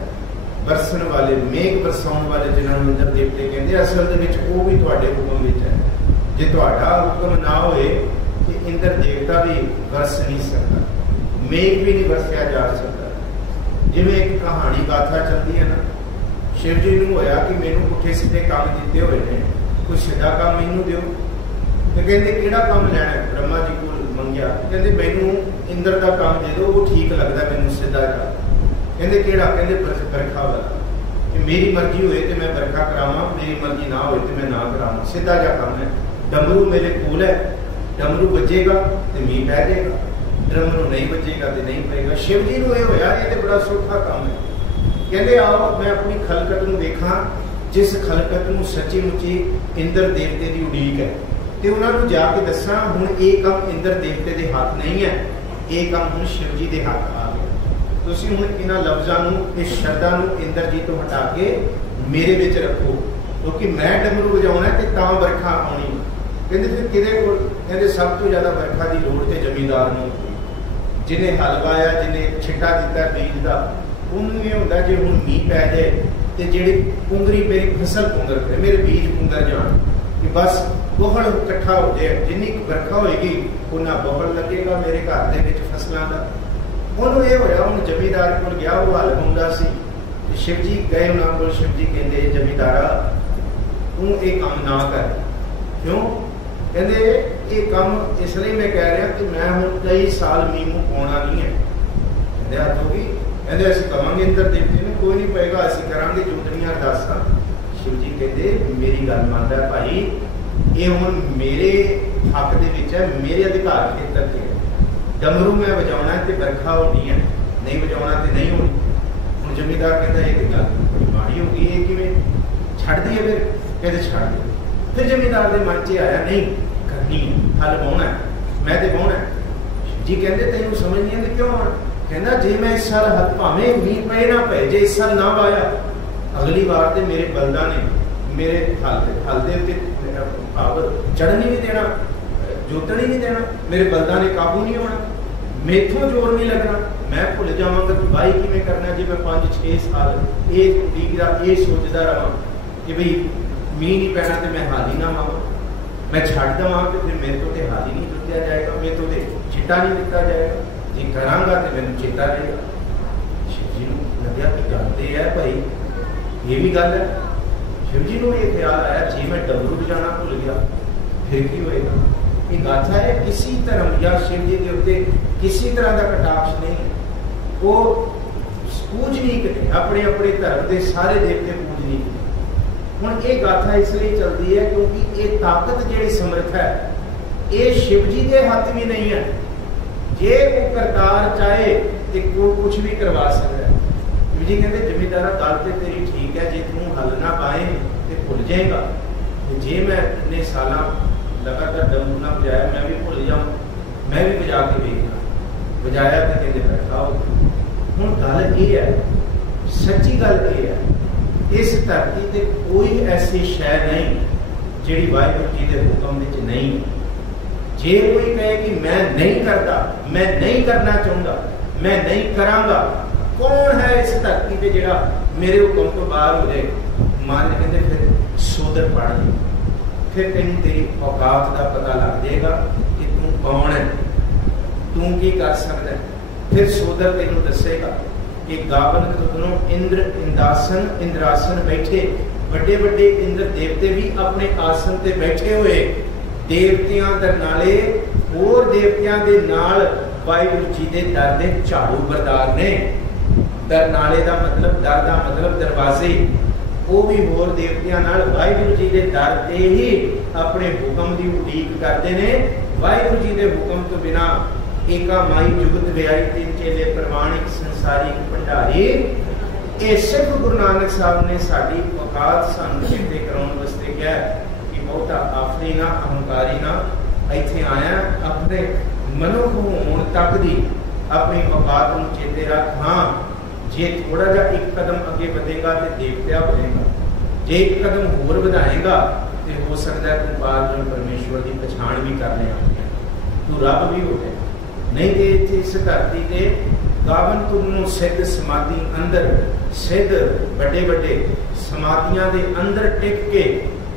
बरसन वाले मेघ बरसाउण वाले जिन्होंने इंद्र देवते कहते, असल दे विच वो भी तुहाडे हुक्म विच है। जे तुहाडा हुक्म ना होए कि इंद्र देवता भी बरस नहीं सकता, मेघ भी नहीं बरसिया जा सकता। जिवें एक कहानी गाथा चलती है ना, शिव जी नूं होया कि मैनूं पुठे सीधे काम दिते हुए ने, कोई सीधा काम मैनूं दिओ। तो कहते किहड़ा काम लैणा है, ब्रह्मा जी को मंगिया, कहते मैनूं इंद्र का काम दे दो, वो ठीक लगता मैनूं सीधा काम। कहते किहड़ा, कहते बरखा वाला, कि मेरी मर्जी होए तो मैं बरखा करावां, मेरी मर्जी ना होए तो मैं ना करावां, सीधा जा काम है। डमरू मेरे कोल है, डमरू बजेगा तो मीह पै जाएगा, डमरू नहीं बजेगा तो नहीं पेगा। शिव जी नूं इह होया ये तो बड़ा सौखा काम है। कहते आओ मैं अपनी खलकत नूं देखा, जिस खलकत नूं सच्ची मुची इंद्र देवते की उड़ीक है। ਤੇ ਉਹਨਾਂ ਨੂੰ ਜਾ ਕੇ ਦੱਸਾਂ ਹੁਣ ਇਹ ਕੰਮ ਇੰਦਰ ਦੇਵਤੇ ਦੇ ਹੱਥ ਨਹੀਂ ਹੈ, ਇਹ ਕੰਮ ਹੁਣ ਸ਼ਿਵ ਜੀ ਦੇ ਹੱਥ ਆ ਗਿਆ। ਤੁਸੀਂ ਹੁਣ ਇਹਨਾਂ ਲਫ਼ਜ਼ਾਂ ਨੂੰ, ਇਸ ਸ਼ਰਧਾ ਨੂੰ ਇੰਦਰ ਜੀ ਤੋਂ ਹਟਾ ਕੇ ਮੇਰੇ ਵਿੱਚ ਰੱਖੋ, ਕਿਉਂਕਿ ਮੈਂ ਡਮਰੂ ਵਜਾਉਣਾ ਤੇ ਤਾਂ ਵਰਖਾ ਆਉਣੀ। ਕਹਿੰਦੇ ਫਿਰ ਕਿਹਦੇ ਕੋਲ? ਕਹਿੰਦੇ ਸਭ ਤੋਂ ਜ਼ਿਆਦਾ ਵਰਖਾ ਦੀ ਲੋੜ ਤੇ ਜ਼ਮੀਂਦਾਰ ਨੂੰ, ਜਿਹਨੇ ਹਲ ਵਾਇਆ, ਜਿਹਨੇ ਛਿੱਟਾ ਦਿੱਤਾ ਬੀਜ ਦਾ, ਉਹਨੂੰ ਇਹ ਹੁੰਦਾ ਜੇ ਹੁਣ ਮੀਂਹ ਪੈ ਜਾਏ ਤੇ ਜਿਹੜੀ ਪੁੰਗਰੀ ਮੇਰੀ ਫਸਲ ਪੁੰਗਰ ਪਏ, ਮੇਰੇ ਬੀਜ ਪੁੰਗਰ ਜਾਣ, ਕਿ ਬਸ ਬੋਹੜ ਇਕੱਠਾ ਹੋ ਜਾਏ। ਜਿੰਨੀ ਵਰਖਾ ਹੋਏਗੀ ਉਹਨਾਂ ਬੋਹੜ ਲੱਗੇਗਾ ਮੇਰੇ ਘਰ ਦੇ ਵਿੱਚ ਫਸਲਾਂ ਦਾ। ਉਹਨੂੰ ਇਹ ਹੋਇਆ, ਹੁਣ ਜ਼ਮੀਂਦਾਰ ਕੋਲ ਗਿਆ, ਉਹ ਹਲ ਵਾਉਂਦਾ ਸੀ। शिव जी गए उन्होंने को, शिव जी कहते जमींदारा तू ये काम ना कर। क्यों? कहते ये काम इसलिए मैं कह रहा कि मैं हूँ कई साल मीह मूह पाना नहीं है। कहते हद होगी, कहते असं कवांगे इंद्र देवते ने, कोई नहीं पएगा, असं करांगे जोतनियां अरदासां। शिव जी कहते मेरी गल मानदा भाई, ये हुण मेरे हक दे विच है, मेरे अधिकार खेतर ते है। डमरू मैं वजाउणा ते बरखा होनी है, नहीं वजाउणा ते नहीं होनी। जमींदार कहता है ये गल माड़ी होगी, ये किवें छड़ दिए? फिर कहते छड़ दिए। फिर जमींदार के मन च आया नहीं करनी है, हल वाउणा है, मैं तो वाउणा है। जी कहते तेन समझ नहीं आती क्यों? कहना जे मैं इस साल हल भावें मीह पे ना पे, जे इस साल ना वाया अगली बार तो मेरे बलदा ने मेरे हल दे चढ़न ही नहीं देना, जोतन ही नहीं देना, मेरे बलदा ने काबू नहीं होना, मेथों जोर नहीं लगना। मैं भुल जावांगा कि वाही किवें करना जे मैं 5-6 साल ये उड़ीकदा, ये सोचदा रहा कि भाई मीह नहीं पैना तो मैं हाल ही ना मावां, मैं छड्ड देवां तो फिर मेरे तो हाल ही नहीं जुतिया जाएगा, मेरे तो चिट्टा नहीं दिता जाएगा, जे करांगा तो मैनूं चिट्टा रहेगा। शिव जी नूं लग्या कि जानते है भाई ये भी गल है। शिव जी नूं ये ख्याल आया जे मैं डमरू बजाना भुल गया फिर की होएगा। ये गाथा है, किसी धर्म या शिव जी के उत्ते किसी तरह का कटाक्ष नहीं, वो पूजनीक ने, अपने अपने धर्म के सारे देवते पूजनीक ने। हुण ये गाथा इसलिए चलती है क्योंकि ये ताकत जिहड़ी समर्थ है ये शिव जी के हाथ भी नहीं है। जे वो करतार चाहे तो को कुछ भी करवा सकता है। शिव जी कहते जमींदारा गल तो तेरी ठीक है, जे तू हल ना पाए तो भुल जाएगा, जे मैं इतने साल लगातार डमरू ना बजाया मैं भी भुल जाऊँ, मैं भी बजा के देखना, बजाया तो कहते बैठा हो। हुण गल ये है, सच्ची गल ये है, इस धरती ते कोई ऐसी शै नहीं जिहड़ी वाहिगुरू जी के हुक्म विच नहीं। जे कोई कहे कि मैं नहीं करता, मैं नहीं करना चाहता, मैं नहीं करांगा, कौन है इस धरती पे जिहड़ा मेरे हुक्म तो बाहर हो जाए? मान कहते फिर सोदर पढ़ ले, फिर तेन तेरी औकात का पता लग जाएगा कि तू कौन है, तू की कर सकता है। फिर सोदर तेन दसेगा कि गावन तुदनों इंद्र इंदासन इंद्रासन बैठे, बड़े बड़े इंद्र देवते भी अपने आसन ते बैठे हुए, देवतियां दे नाले होर देवतियां दे नाल वाहिगुरू जी दे दर दे झाड़ू बरदार ने। दर नाले दा मतलब, दर दा मतलब दरवाजे, वो भी होर देवतियां नाल वाहिगुरू जी दे दर ते ही अपने हुक्म की उड़ीक करते ने। वाहिगुरू जी दे हुक्म तो बिना एका माई जुगत व्याई तीन चेले प्रमाणिक संसारी भंडारी। ये सिर्फ गुरु नानक साहब ने साडी औकात सानू सिद्धे कराउण वास्ते कहा कि बहुता आफरी ना, अहंकारी ना, इत्थे आया अपने मनुख होण तक दी अपनी औकात नूं चेते रख। हाँ, जे थोड़ा जा एक कदम अगे बढ़ेगा तो देवत्या बनेगा, जे एक कदम होर बढ़ाएगा तो हो सकता है तू पारब्रह्म परमेश्वर की पछाण भी कर ले, तू रब भी हो जाए। नहीं तो इस धरती से गावन तुम सिद्ध समाधि अंदर, सिद्ध बड़े बड़े समाधियां दे अंदर टिक के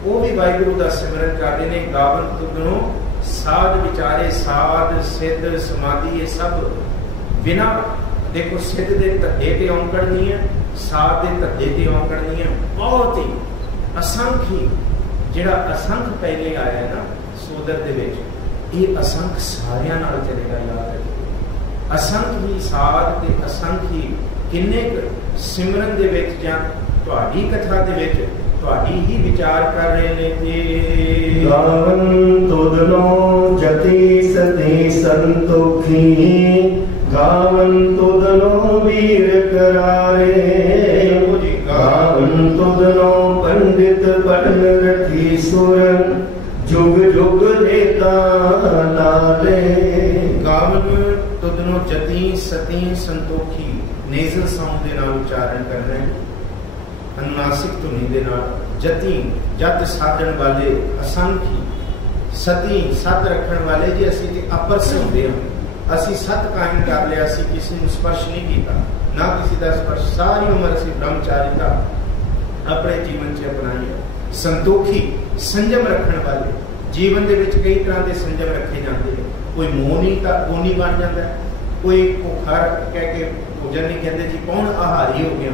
वो भी वाहिगुरू का सिमरन करते हैं। गावन तुदनों साध विचारे, साध सिद्ध समाधि ये सब बिना देखो सिद्ध के धद्दे ते औंकड़ नहीं है, साध के धद्दे ते औंकड़ नहीं है। बहुत ही असंख्य जिहड़ा असंख्य पहले आया है ना सोदर दे विच, ये असंख्य सारियां नाल चलेगा। याद रखो असंख्य ही साध ते असंख्य किन्ने सिमरन दे विच जां तुहाडी कथा दे विच तुहाडी ही विचार कर रहे ने कि गावन तुदनो जति सती संतोखी, गावन तुदनो वीर करारे, गावन तुदनो पंडित पढ़न रखी सुर, जुग जुग नेता नाले। गावन तुदनो जती सती संतोखी, नेजल साउंड दे नाल उच्चारण करना है, अनुनासिक धुनी दे नाल। जती जत साधन वाले, असंख्य सती सत रखण वाले। जी असी ते अपरस हुंदे हां, असी सत कायम कर लिया, असी किसी नूं स्पर्श नहीं किया, ना किसी का स्पर्श। सारी उम्र असी ब्रह्मचारिता अपने जीवन च अपनाई है। संतोखी संयम रखण वाले, जीवन दे विच कई तरह के संयम रखे जाते हैं। कोई मोहनी का कोनी बन जाता है, कोई भुखा कह के भोजन नहीं कहते जी, कौन आहारी हो गया।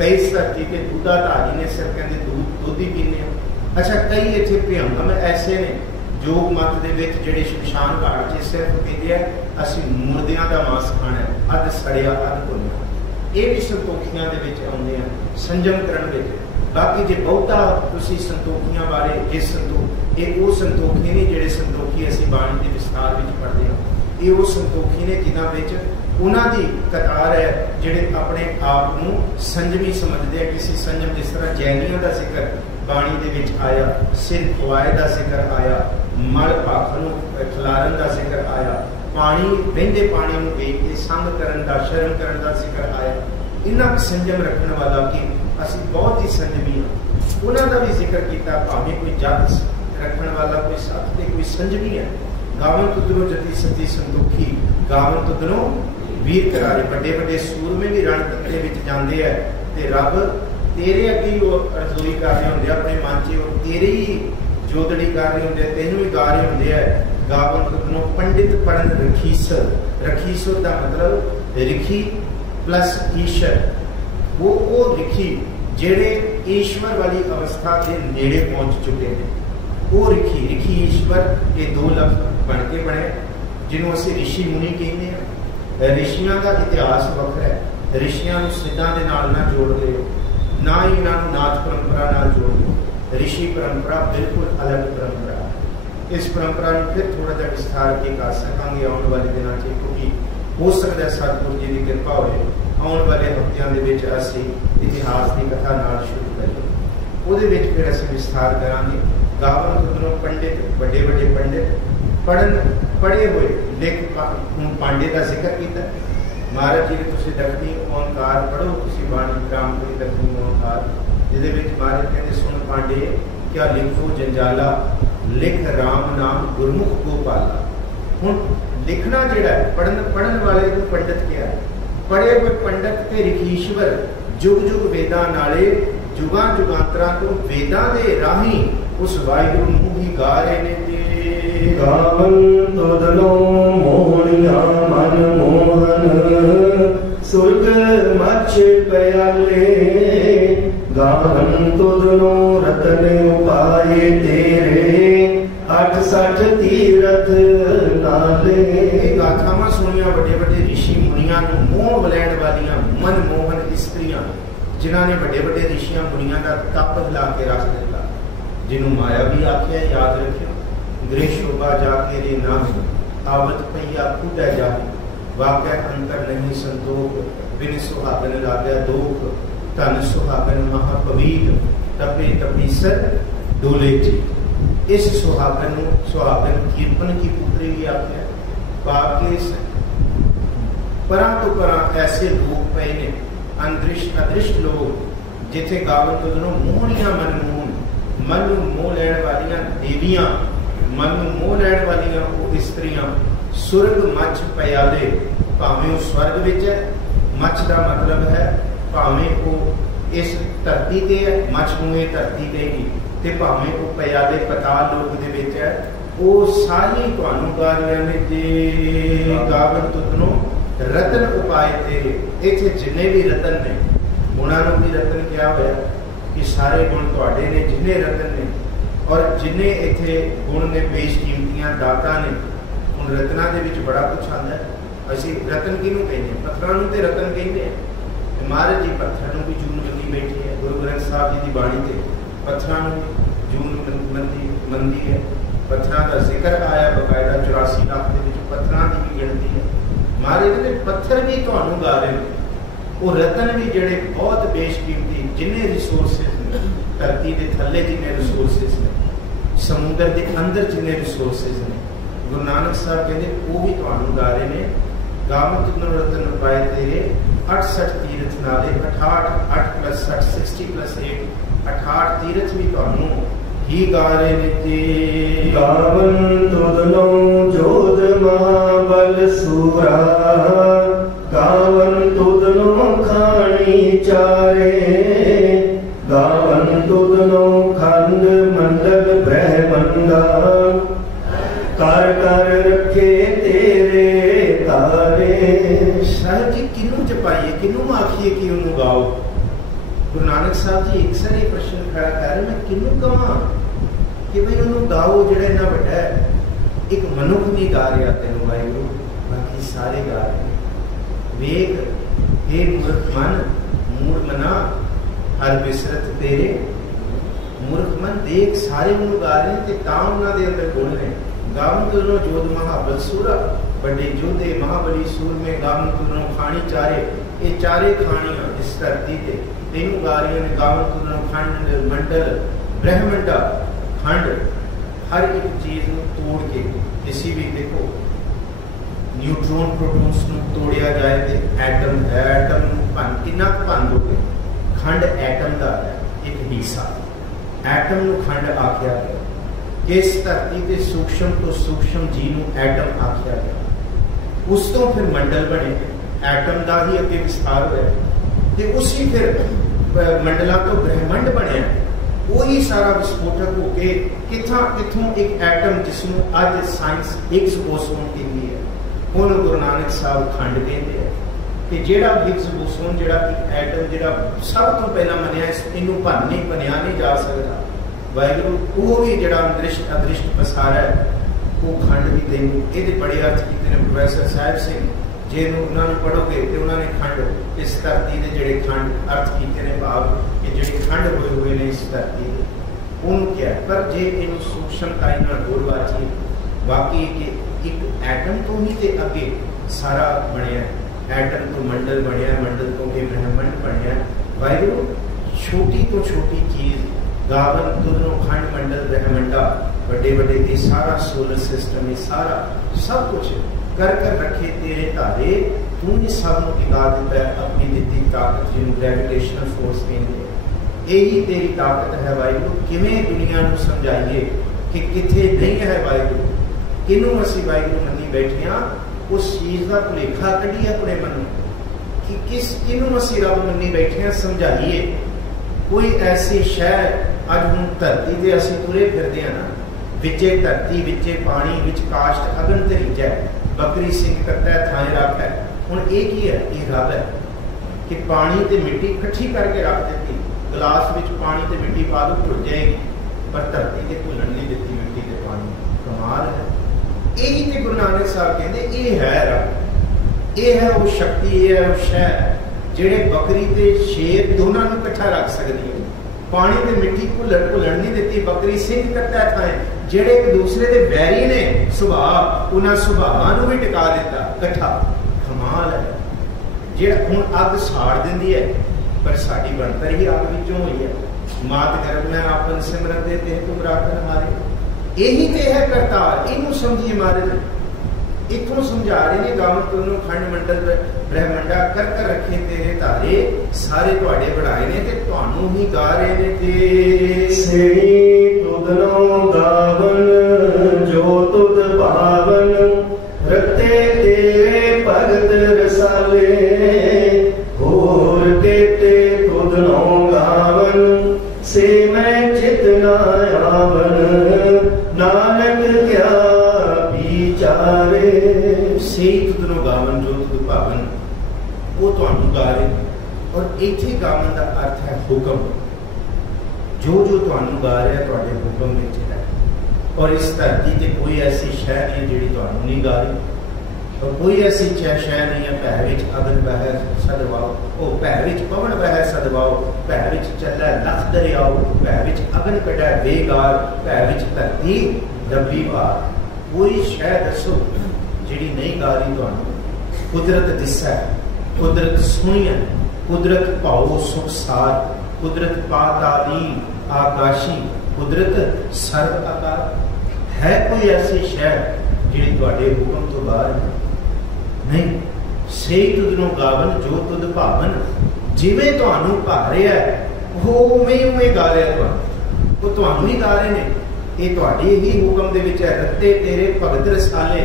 कई धरती के दूधाधारी ने, सिर कहते दूध ही पीने। अच्छा, कई इतने भयंकर ऐसे ने योग मत दे विच जिहड़े शमशान घाट च सिर्फ कहते हैं असीं मुर्दियां दा मांस खाना है, अध सड़िया अध भुनिया। ये भी संतोखियां दे विच आउंदे हैं, संयम करन विच। बाकी जे बहुता तुसीं संतोखियां बारे जिस संतोख, ये वो संतोखी नहीं जिहड़े संतोखी असीं बाणी दे विस्तार विच पढ़दे हां। ये वो संतोखी ने जिन्हां विच उन्हां दी कतार है जिहड़े अपने आप नूं संयमी समझदे हैं। किसी संयम, जिस तरह जैनियां दा जिक्र बाणी दे विच आया, सिर खवाए दा जिक्र आया, मल भाख नूं खिलारन दा जिक्र आया, पानी वहिंदे पानी नूं वेख के संग करन दा, शर्म करन दा जिक्र आया। इन्ना संयम रखने वाला कि असीं बहुत ही संयमी हां, उन्हां दा भी जिक्र कीता। भावें कोई जत रखने वाला, कोई सत ते कोई संयमी है। गावन तुदनो जति सती संतोखी, गावन तुदनो वीर करारे। बड़े बड़े सूरमे भी रण दे विच जांदे है ते रब तेरे अगे वो अरज़ोई कर रहे होंदे, अपने मन च वो तेरे ही जोदड़ी कर रहे होंदे, तेनों ही गा रहे होंदे है। गावन तुदनो पंडित पढ़न रखीसर। रखीसर का मतलब रिखी प्लस ईश्वर। वो रिखी जेड़े ईश्वर वाली अवस्था के नेड़े पहुंच चुके हैं, वो रिखी। रिखी ईश्वर, ये दो लफ्ज बन के बने, जिन्हों असीं ऋषि मुनि कहते हैं। ऋषियों का इतिहास वखरा है, ऋषियों सिद्धां दे नाल ना जोड़ लिओ, ना ही इन्हों नाथ परंपरा नाल जोड़ लिओ। ऋषि परंपरा बिल्कुल अलग परंपरा। इस परंपरा में फिर थोड़ा जिहा विस्तार के कर सकांगे आने वाले दिनों में, क्योंकि हो सकता है सतगुरु जी की कृपा होए आने वाले हफ्तियां दे विच असीं इतिहास की कथा नाल शुरू करिए, उहदे विच फिर असीं विस्तार करांगे। गावन तुदनो पंडित, बड़े बड़े पंडित पढ़े हुए लिख पांडे का जिक्र किया। महाराज जी ने तुसीं दक्षिणी ओंकार पढ़ो, तुसीं बाणी ग्रामपुरी दक्षिणी ओंकार, जिहदे विच महाराज कहते सुन पांडे क्या लिखो जंजाला, लिख राम नाम गुरमुख गोपाला। हुण लिखना जिहड़ा है, पढ़न वाले को पंडित क्या है। पढ़े हुए पंडित ते रिखीश्वर जुग जुग वेदां नाले, जुगां जुगांतरां तो वेदां दे राही उस वाहिगुरू नूं ही गा रहे ने। गावन तुदनो मोहनिया मन मोहन, सुर्ग मछ प्याले। गावन तुदनो रतन उपाए तेरे, 68 तीरथ नाले। गाथावां सुनिया बड़े बड़े ऋषि मुनियां नूं मोह लैण वालियां मन मोहन स्त्रियां, जिन्हां ने बड़े बड़े ऋषियां मुनियां का तप हिला के रख दिता, जिन्हों माया भी आख्या। याद रखियो, गृह शोभा जाके रे नाम, आवत पैया खुदा जाए, वाक़ अंतर नहीं संतोख, बिन सुहागन लागै दोख, धन सुहागन महापवीत, तपे तपीसर डोले जी। इस सुहागन कीर्तन की पुत्री भी आख्या। बाकी परां तो परां ऐसे लोग पे ने, अदृष्ट लोग, जिथे गावन तुदनो मोहनिया मनमोहन, मन मोह लैण वालियां देवियां, मन मोह लैण वालियां वो स्त्रियां, सुरग मछ प्याले। भावें स्वर्ग विच है, मछ का मतलब है भावें वो इस धरती ते है, मछ नूं इह धरती ते ही, ते भावें वो प्याले पताल लोक दे विच है, वो सारी तुहानूं गा रहे ने। जे गावन तुदनो रतन उपाय तेरे, इत्थे जिन्ने भी रतन ने, गुणां नूं भी रतन क्या होया कि सारे गुण तुहाडे ने, जिन्ने रतन ने और जिन्ने इत्थे गुण ने, बेशकीमतियां दाता ने। हुण रत्नां दे विच बड़ा कुछ आंदा है। असीं रतन किहनूं कहने, पत्थरां नूं ते रतन कहंदे आ। महाराज जी पत्थरां नूं भी जून मंदी बैठी है, गुरु ग्रंथ साहिब जी की बाणी ते पत्थरां नूं जून मंदी है। पत्थरां दा जिक्र आया बकायदा, 84 लाख दे विच पत्थरां दी भी गिणती है। महाराज कहंदे पत्थर भी तुहानूं गा रहे ने, वो रतन भी जिहड़े बहुत बेशकीमती, जिन्ने रिसोर्सिस ने धरती के थल्ले, जिन्ने रिसोर्सिस ने, समुद्र के अंदर जिन्ने रिसोर्सिज ने गुरु नानक साहब कहते वो भी तुहानू गा रहे ने। गावन तुदनो रतन पाए तेरे 68 तीर्थ नाले 68 8 + 60 60 + 8 68 तीर्थ भी तुहानू ही गा रहे ने ते। गावन तुदनो जोध महाबल सूरा गावन तुदनो खानी चारे गावन तुदनो खंड मंडल ब्रह्मंडा कर कर रखे तेरे तारे। शायद जी किनू जपाइए किनू आखिए कि उन्होंने गाओ। गुरु नानक साहब जी एक सार ये प्रश्न खड़ा कर रहे मैं किनू कहा कि भाई उन्होंने गाओ जो इन्ना वड्डा है। एक मनुख नहीं गा रहा तेन वाहिगुरू बाकी सारे गा रहे हैं। वेख हे मूर्ख मन मूढ़ मना हर बिसरत तेरे। मूर्ख मन देख सारे उन्होंने गा रहे हैं तो उन्होंने अंदर बोल रहे हैं। गावन तुदनो जोध महाबल सूरा बड़े योधे महाबली सूर में गावन तुदनो खानी चारे ये चारे खानियां इस धरती ते तेनू गा रही ने। गावन तुदनो खंड मंडल ब्रह्मंडा खंड हर एक चीज को तोड़ के किसी भी देखो न्यूट्रॉन प्रोटॉन्स को तोड़िया जाए तो एटम एटम भन कितना भन दोगे खंड एटम का एक हिस्सा एटम को खंड आख्या गया। इस धरती के सूक्ष्म तो सूक्ष्म जी एटम आख्या गया। उस तो फिर मंडल बने एटम का ही अगे विस्तार होया उसी फिर मंडलों तो ब्रह्मंड बनया। वही सारा विस्फोटक होके किथों एक एटम जिसनों अज साइंस हिग्स बोसोन कहती है उन्होंने गुरु नानक साहब खंड कहते हैं कि जेड़ा हिग्स बोसोन जेड़ा एक एटम जेड़ा सब तो पहला मनिया इनू भन नहीं बनया नहीं जा सकता। वाहिगुरू वो भी जड़ा दृष्ट अदृष्ट पसारा है वो खंड भी तेनू ये बड़े अर्थ किए ने प्रोफैसर साहब सिंह जे उन्होंने पढ़ोगे तो उन्होंने खंड इस धरती के जोड़े खंड अर्थ किए ने भाव कि जो खंड होए हुए ने इस धरती के उन्होंने क्या पर जे इन सूक्ष्मता बोलबाजी बाकी कि एक एटम तो ही तो अगे सारा बनया एटम तो मंडल बनया मंडल तो ब्रह्मंड बनया। वाहिगुरू छोटी तो छोटी चीज गावन तुदनो खंड मंडल ब्रह्मंडा बड़े बड़े ये सारा सोलर सिस्टम ये सारा सब कुछ कर कर रखे तेरे तारे तूने सब टिका दिता है अपनी दी ताकत जिन्होंने ग्रेविटेशनल फोर्स कहते यही तेरी ताकत है वाहिगुरू। किवें दुनिया को समझाइए कि किथे नहीं है वाहिगुरू किनू असी वाहिगुरू मनी बैठिया उस चीज का भुलेखा कढ़िए अपने मन कि किस किनू असी रब मनी बैठिया समझाइए। कोई ऐसी शह अज हम धरती से असी तुरे फिरते हैं ना विचे धरती विचे पानी विच काष्ट अगन तरीजा बकरी सिंह करता है थाए रख है हुण एक ही है ये रब है कि पानी ते मिट्टी इकट्ठी करके रख देती गिलास विच पानी ते मिट्टी पा दो घुल जाएगी पर धरती ते घुलन नहीं देती मिट्टी ते पानी। कमाल है। यही ते गुरु नानक साहब कहते ये है रब ये है वो शक्ति ये है वो शह जेड़े बकरी ते शेर दोनों को इकट्ठा रख सकती है। पानी ते मिट्टी घुलन नहीं देती बकरी सिंह करता था जेड़े एक दूसरे के बैरी ने सुभाव उन्हें सुभावां भी टिका दिता इकट्ठा। कमाल है। जे हुण अग साड़ दिंदी है पर साडी बनतर ही अग विचों हुई है। मात गर्भ में आपन सिमरन दे ते तुम राखन हमारे यही ते है करतार इनू समझिए महाराज इतों समझा रहे ने गावन तुदनो खंड मंडल ब्रह्मंडा कर कर रखे तेरे तारे सारे तुहाडे बढ़ाए ने ते तुहानू ही गा रहे ने ते। सेई तुदनो गावन जो तुद पावन रते तेरे भगत रसाले होर केते तुदनो गावन से मैं चितना आवन नानक क्या विचारे। से तुदनो गावन जो तुद पावन वो तुहानू गा रहे और इत्थे गावन का अर्थ है हुक्म जो जो तुहानू गा रहा तुहाडे हुक्म विच है। और इस धरती ते कोई ऐसी शह नहीं जिहड़ी तुहानू नहीं गा रही और कोई ऐसी शह नहीं है भै विच अगन बह सदवाओ ओ भै विच पवन बह सदवाओ भै विच चलै लख दरियाओ भै विच अगन कढै बेगार भै विच धरती दबी बार। कोई शह दसो जिहड़ी नहीं गा रही तुहानू। कुदरत दिसै कुदरत सुनिए कुदरत भाओ सुखसार कुदरत पाताली आकाशी कुदरत सर्व आकार है कोई ऐसी शह जिहड़ी तुहाडे हुक्म तो बाहर है? नहीं। सही तुदनों गावन जो तुद भावन, जिवें तुहानू भा रिहा है वो उवें गा रहा, वो तुहानू ही गा रहे हैं। ये तुहाडे ही हुक्म दे विच है। रत्ते तेरे भगत रसाले,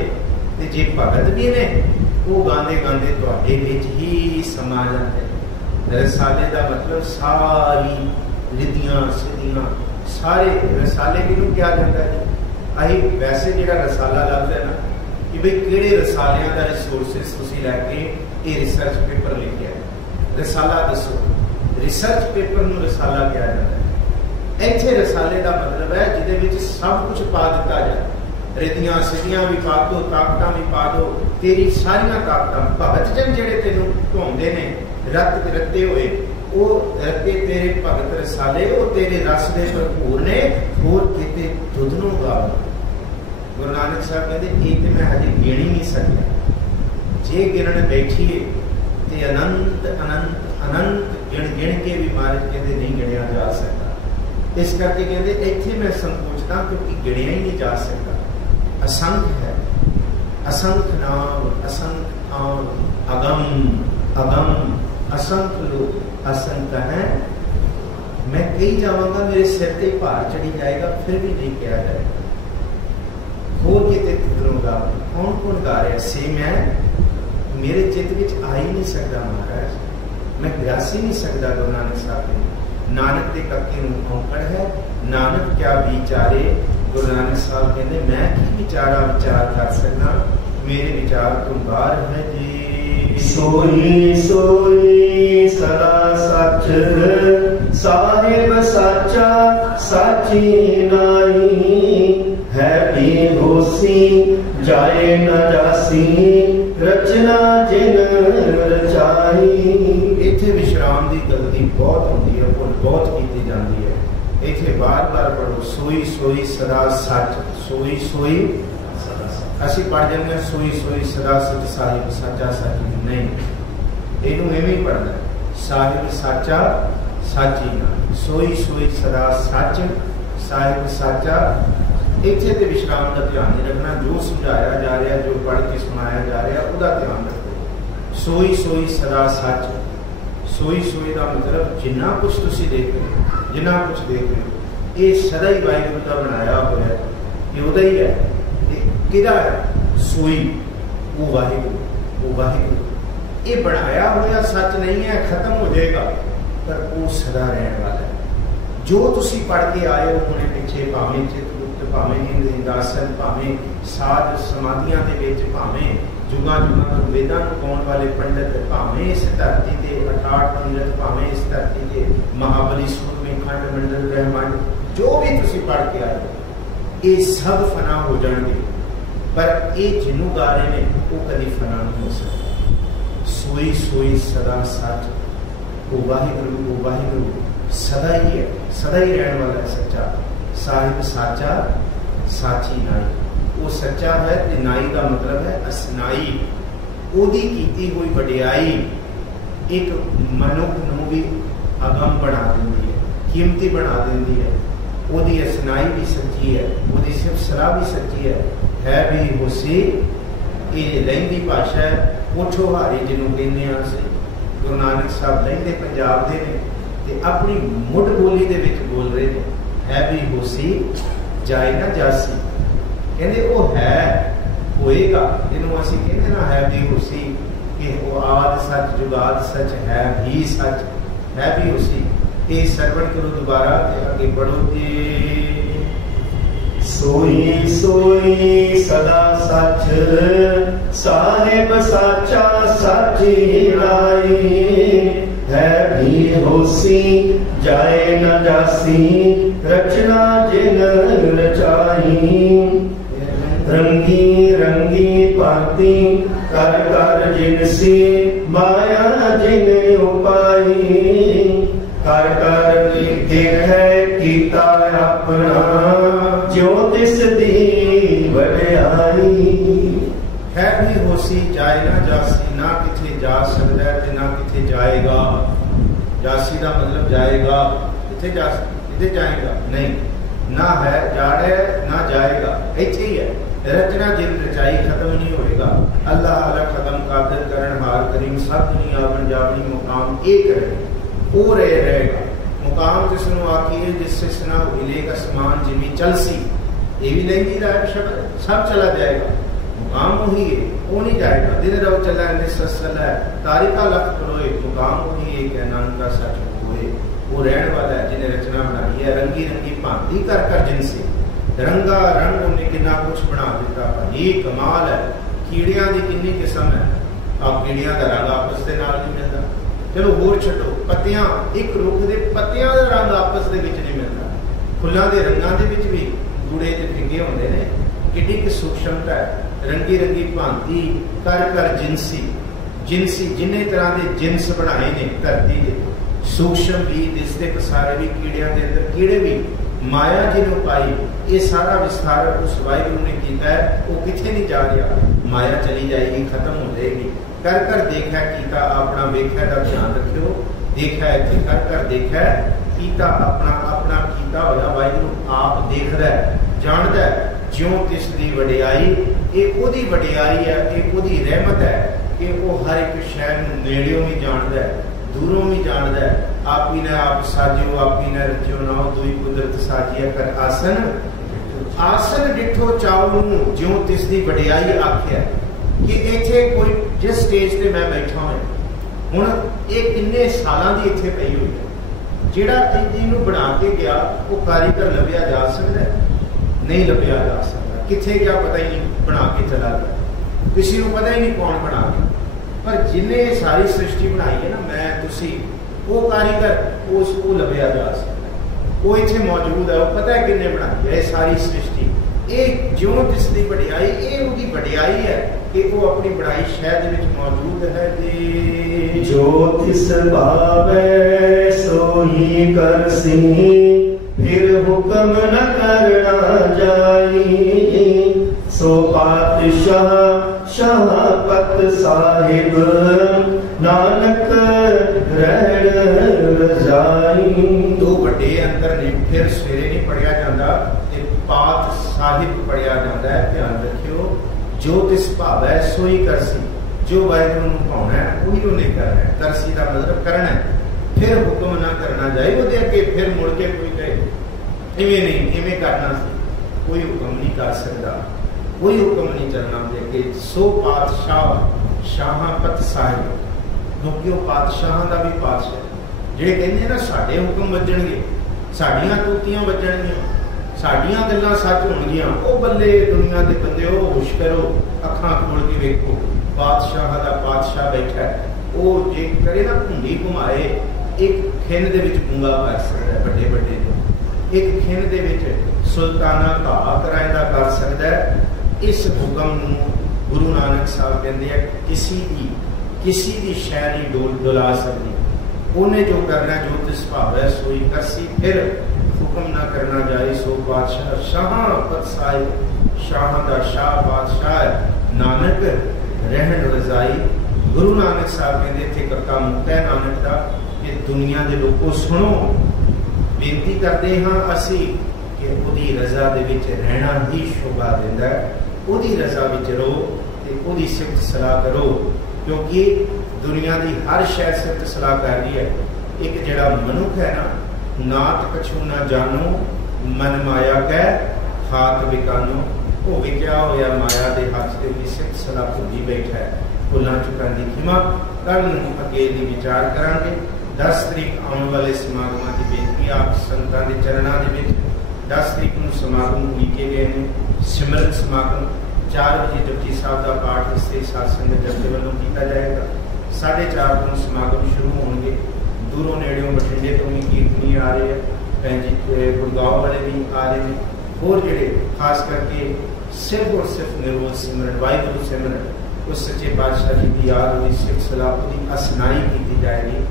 ते जे भगत भी ने वो गांदे गांदे तुहाडे विच ही समा जाते। रसाले का मतलब सारी रिधियां सिद्धियां सारे रसाले किनू क्या जाता है? अही वैसे जो रसाला लफ्ज़ है ना कि भाई किहड़े रसालियां का रिसोर्सिस तुसीं लैके ये रिसर्च पेपर लिखिया है, रसाला दसो। रिसर्च पेपर नूं रसाला कहा जाता है। इत्थे रसाले का मतलब है जिहदे विच सब कुछ पा दिता जाए। रिधियां सिद्धियां भी पा दो, ताकतां भी पा दो, तेरी सारियां ताकतां। भगत जन जिहड़े तैनूं ढाउंदे ने रत रत्ते हुए, वो रत्ते तेरे भगत रसाले, वो तेरे रस दे भरपूर ने, होर किते दुध नूं गावो। गुरु नानक साहब कहते ये तो मैं हजे गिण ही नहीं सकता। जे गिणन बैठिए तो अनंत अनंत अनंत गिण गिण के भी महाराज कहते नहीं गिणिया जा सकता। इस करके कहते इत्थे मैं संकोचता क्योंकि गिणिया ही नहीं जा सकता। असंख्य है, असंख्य नाम, असंख्य आम, अगम अगम, असंख्य लोग असंख्य हैं। मैं कही जावांगा मेरे सिर पे भार चढ़ी जाएगा फिर भी नहीं किया जाएगा। होर किते तुदनों कौन कौन गा रहा? से मैं मेरे चित्त विच आ ही नहीं सकता महाराज, मैं ग्रास ही नहीं सकता। गुरु नानक साहब ने नानक के कक्के नूं औंकड़ है, नानक क्या विचारे। गुरु नानक साहब कहते मैं की विचारा विचार कर सकना, मेरे विचार तो बाहर है जी। सोई सोई सदा सच, साहिब साचा साची नाई, है भी होसी जाए न जासी, रचना जिन रचाई। इत्थे विश्राम की गलती बहुत होती है, बहुत की जाती है। इत्थे बार बार पढ़ो सोई सोई सदा सच, सोई सोई असी पढ़ जाते सोई सोई सदा सच साहिब साचा साची। नहीं, इनू इवें पढ़ना साहिब साचा साची ना, सोई सोई सदा सच साहिब साचा। इत्थे ते विश्राम का ध्यान नहीं रखना, जो समझाया जा रहा, जो पढ़ के सुनाया जा रहा उसका ध्यान रखो। सोई सोई सदा सच, सोई सोई का मतलब जिन्ना कुछ तुसीं देख रहे हो, जिन्ना कुछ देख रहे हो ये सदा ही वाहिगुरू का बनाया हुआ है, ये उदा ही है। किदा है? सोई, वो वाहिगुरू, वो वाहिगुरू। ये बनाया हुआ सच नहीं है, खत्म हो जाएगा, पर वो सदा रहने वाला है। जो तुसी पढ़ के आए हो हुणे पिछे, भावें चित्रगुप्त, भावें इंद्रदासन, भावें साध समाधियां दे विच, भावें जुगां जुगां तो वेदां नूं गाउण वाले पंडित, भावें इस धरती ते 68 तीरथ, भावें इस धरती ते महाबली सूरमे खंड मंडल ब्रह्मांड, जो भी तुसी पढ़ के आए हो ये सब फना हो जाएंगे, पर ये जिन्हों गा रहे हैं वो कभी फना नहीं हो सकता। सोई सोई सदा सच, वो वाहिगुरू सदा ही है, सदा ही रहने वाला है सच्चा। साहिब साचा साची नाई, वो सच्चा है ते नाई का मतलब है असनाई, ओदी कीती हुई वडियाई एक मनुख नूं भी अगम बना देती है, कीमती बना देती है। ओदी असनाई भी सच्ची है, ओदी सिर्फ सलाह भी सच्ची है भी होसी। ये लहिंदी भाषा है, कोठो हारी जिन्हों कहने असीं। गुरु नानक साहब लहिंदे पंजाब दे ने ते अपनी मुढ़ बोली दे विच बोल रहे हैं, है भी होसी जाए ना जासी। कहते वो है होएगा, जिन्हों असीं कहते ना है भी होसी, कि वो आद सच जुगाद सच है भी सच, है भी होसी। ये सरवण करो दोबारा आगे बढ़ो। सोई सोई सदा सच, साहिब साचा साची नाई, है भी होसी जाए न जासी, रचना जिन रचाई। रंगी रंगी पाती कर कर जिनसी, माया जिन उपाई। कर कर देखै कीता अपना, जो तिस दी वडियाई। है भी होसी जाए ना जासी, ना किथे जा सकता है ना किथे जाएगा। जासी का मतलब जाएगा, किथे जा किथे जाएगा नहीं, ना है, जाड़े ना जाएगा, इत्थे ही है। रचना जिन रचाई खत्म नहीं होएगा। अल्लाह अल्लाह खत्म कादिर करण हार करीम सब दुनिया बन जावनी मुकाम एक रहे, वो रहेगा मुकाम जिसनों आखिए जिससे सना हिलेगा समान जिमी चलसी, ये भी नहीं रहा शब्द, सब चला जाएगा, मुकाम वही है, वो नहीं जाएगा। दिन रहो चला निस्सल है तारिका लख करोए, मुकाम वही है कि नानक का सच होए, वो रहने वाला है जिन्हें रचना बनाई है। रंगी रंगी भांति कर कर जिनसे रंगा रंग उन्हें कितना कुछ बना दिता, ये कमाल है। कीड़ियां की कितनी किस्म है, आप कीड़ियां का रंग आपस के नाल नहीं मिलता, चलो होर छड्डो, पत्तियां एक रुख के पत्तियां का रंग आपस के विच नहीं मिलता, फुल्लां दे रंगां दे विच भी गूढ़े ते फिंगे होंदे ने, कितनी कि सूक्ष्मता है। रंगी रंगी भांति कर कर जिनसी, जिनसी जिन्ने तरह के जिनस बनाए ने धरती के, सूक्ष्म भी दिसते पसारे भी, कीड़ियां के अंदर कीड़े भी, माया जिन्हों पाई, ये सारा विस्तार उस वाहिगुरु ने किया है, वो किथे नहीं जा रहा, माया चली जाएगी, खत्म हो जाएगी। कर कर देखा कीता अपना वेख्या का ध्यान रखियो, देखा है कर कर देखा कीता अपना अपना कीता होया वाहिगुरु आप देख रहा है, जानता है, ज्यों तिसदी वडियाई, एक ओदी वडियाई है, एक ओदी रहमत है कि वो हर एक शहर नेड़ियों भी जानता है, दूरों भी जानता है। आप ही ने आप साजियो, आप ही ने रचियो ना दुई कुदरत साजिया कर आसन, आसन डिठो चाऊ ज्यों तिसदी वडियाई आख्या कि इत्थे कोई जिस स्टेज पे मैं बैठा हूं हुण ये किन्ने सालां दी इत्थे पई हुई है, जिहड़ा इहनूं बना के गया वो कारीगर लभ्या जा सकदा है, नहीं लभ्या जा सकदा, किथे गया पता ही नहीं, बना के चला गया, किसी को पता ही नहीं कौन बना गया, पर जिन्हें सारी सृष्टि बनाई है ना मैं तुसी, वो कारीगर उसको लभ्या जा सकता है, वो इत्थे मौजूद है, वो पता है किन्ने बनाई है सारी सृष्टि। एक ज्यों जिसकी वडियाई, ये उसकी वडियाई है कि वो अपनी बड़ाई शहद विच मौजूद है जी। जो तिस भावे सोई करसी, फिर हुक्म न करना जाई, सो पातशाह शाहपत साहिब नानक रहण रजाई। दो बड़े अंतर ने, फिर सवेरे नहीं पढ़िया जाता, पात साहिब पढ़िया जाता है, ध्यान रखियो। जो तिस भावै सोई करसी, जो वाहिगुरू नूं भावना है वही उन्हें करना है, करसी का मतलब करना है, फिर हुक्म ना करना जाए, वो अगे फिर मुड़ के कोई कहे इवें नहीं इवें करना सी, कोई हुक्म नहीं कर सकता, कोई हुक्म नहीं चलना दे। सो पातशाह शाहपत साहिब, क्योंकि वो पातशाह का भी पातशाह जिहड़े कहंदे ना साडे हुक्म वजणगे, साडियां तूतियां वजणगियां, साडियां गल्लां सच होणगियां, ओ बल्ले दुनिया के बंदे ओ होश करो, अखां खोल के वेखो, बादशाह दा बादशाह बैठा है, वो जे करे ना घुंडी घुमाए, एक खिन दे विच गूंगा कर सकदा है, बड़े बड़े एक खिन दे विच सुल्ताना घाह कराइंदा कर सकदा है। इस हुक्म नूं गुरु नानक साहब कहंदे हैं किसी दी शै नहीं डोल डुला सकदी, उन्हें जो करना जो तिस भावै सोई करसी, फिर हुक्म ना करना जाए, सो बादशाह शाहपत साहिब, शाह दा शाह बादशाह नानक रहन रजाई। गुरु नानक साहब कहते थे करता मुक्ता है नानक का कि दुनिया के लोगों सुनो, बेनती करते हाँ असी कि उहदी रजा दे विच रहना ही शोभा देंदा है, उहदी रजा विच रहो ते उहदी सिफत सलाह करो, क्योंकि दुनिया की हर शय सिफत सलाह कर रही है। एक जिहड़ा मनुख है ना, नात कछु ना जानो मन माया कह हाथ बिकानो, वो विक्या होया माया के हाथ से भी सिफत सलाह भुली बैठा है, भुलां चुकां दी खिमा। कल अकेली विचार करांगे। 10 तरीक आने वाले समागमां की बेनती आप संतां दे चरणां दे विच 10 तरीक नूं समागम लीके गए ने, सिमरन समागम 4 बजे जपजी साहब का पाठ इसे सत्संग जथे वालों किया जाएगा। 4:30 को समागम शुरू होंगे। दूरों नेड़ों बठिंडे तो भी कीर्तनी आ रहे हैं, भैंजी गुड़गांव वाले भी आ रहे हैं, और जेडे खास करके सिर्फ और सिर्फ निर्वोल सिमरन वाहिगुरू सिमरन उस सच्चे पातशाह जी की याद हुई सिख सलाह की असनाई की जाएगी।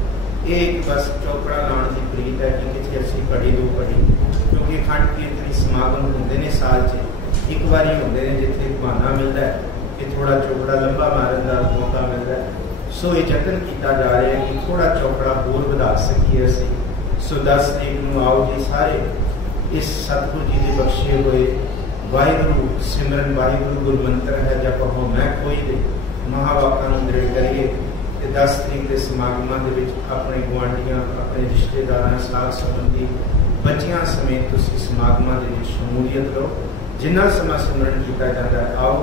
एक बस चौपड़ा लाने की प्रीत है कि कितनी अच्छी पढ़ी दो पढ़ी, क्योंकि खंड कीर्तनी समागम होंगे ने साल च एक बार होंगे ने जिथे बहाना मिलता है कि थोड़ा चौपड़ा लंबा मारन का मौका मिलता है। सो ये यतन किया जा रहा है कि थोड़ा चौपड़ा होर बढ़ा सकीए असी। सो 10 तरीक को आओ जी सारे इस सतगुरु जी के बख्शे हुए वाहिगुरु सिमरन वाहिगुरु गुरु मंत्र है जप हो मैं कोई दे महावाकां नूं दृढ़ करिए। 10 तरीक के समागमां दे विच अपने गुआंढियां अपने रिश्तेदारां साथ संबंधी बच्चियां समेत तुसीं समागमां दे विच शमूलियत लो। जिन्ना समा सिमरन किया जाता है आओ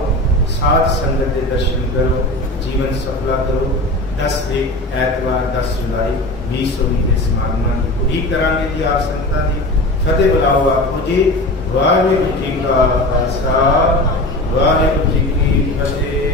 साध संगत के दर्शन करो जीवन सफला करो। 10 तरीक ऐतवार 10 जुलाई 2019 के समागमां की उड़ीक करांगे जी आप संगतां दी। फतेह बुलाओ आपको जी। वाहिगुरू जी का खालसा वाहिगुरू जी की फतेह।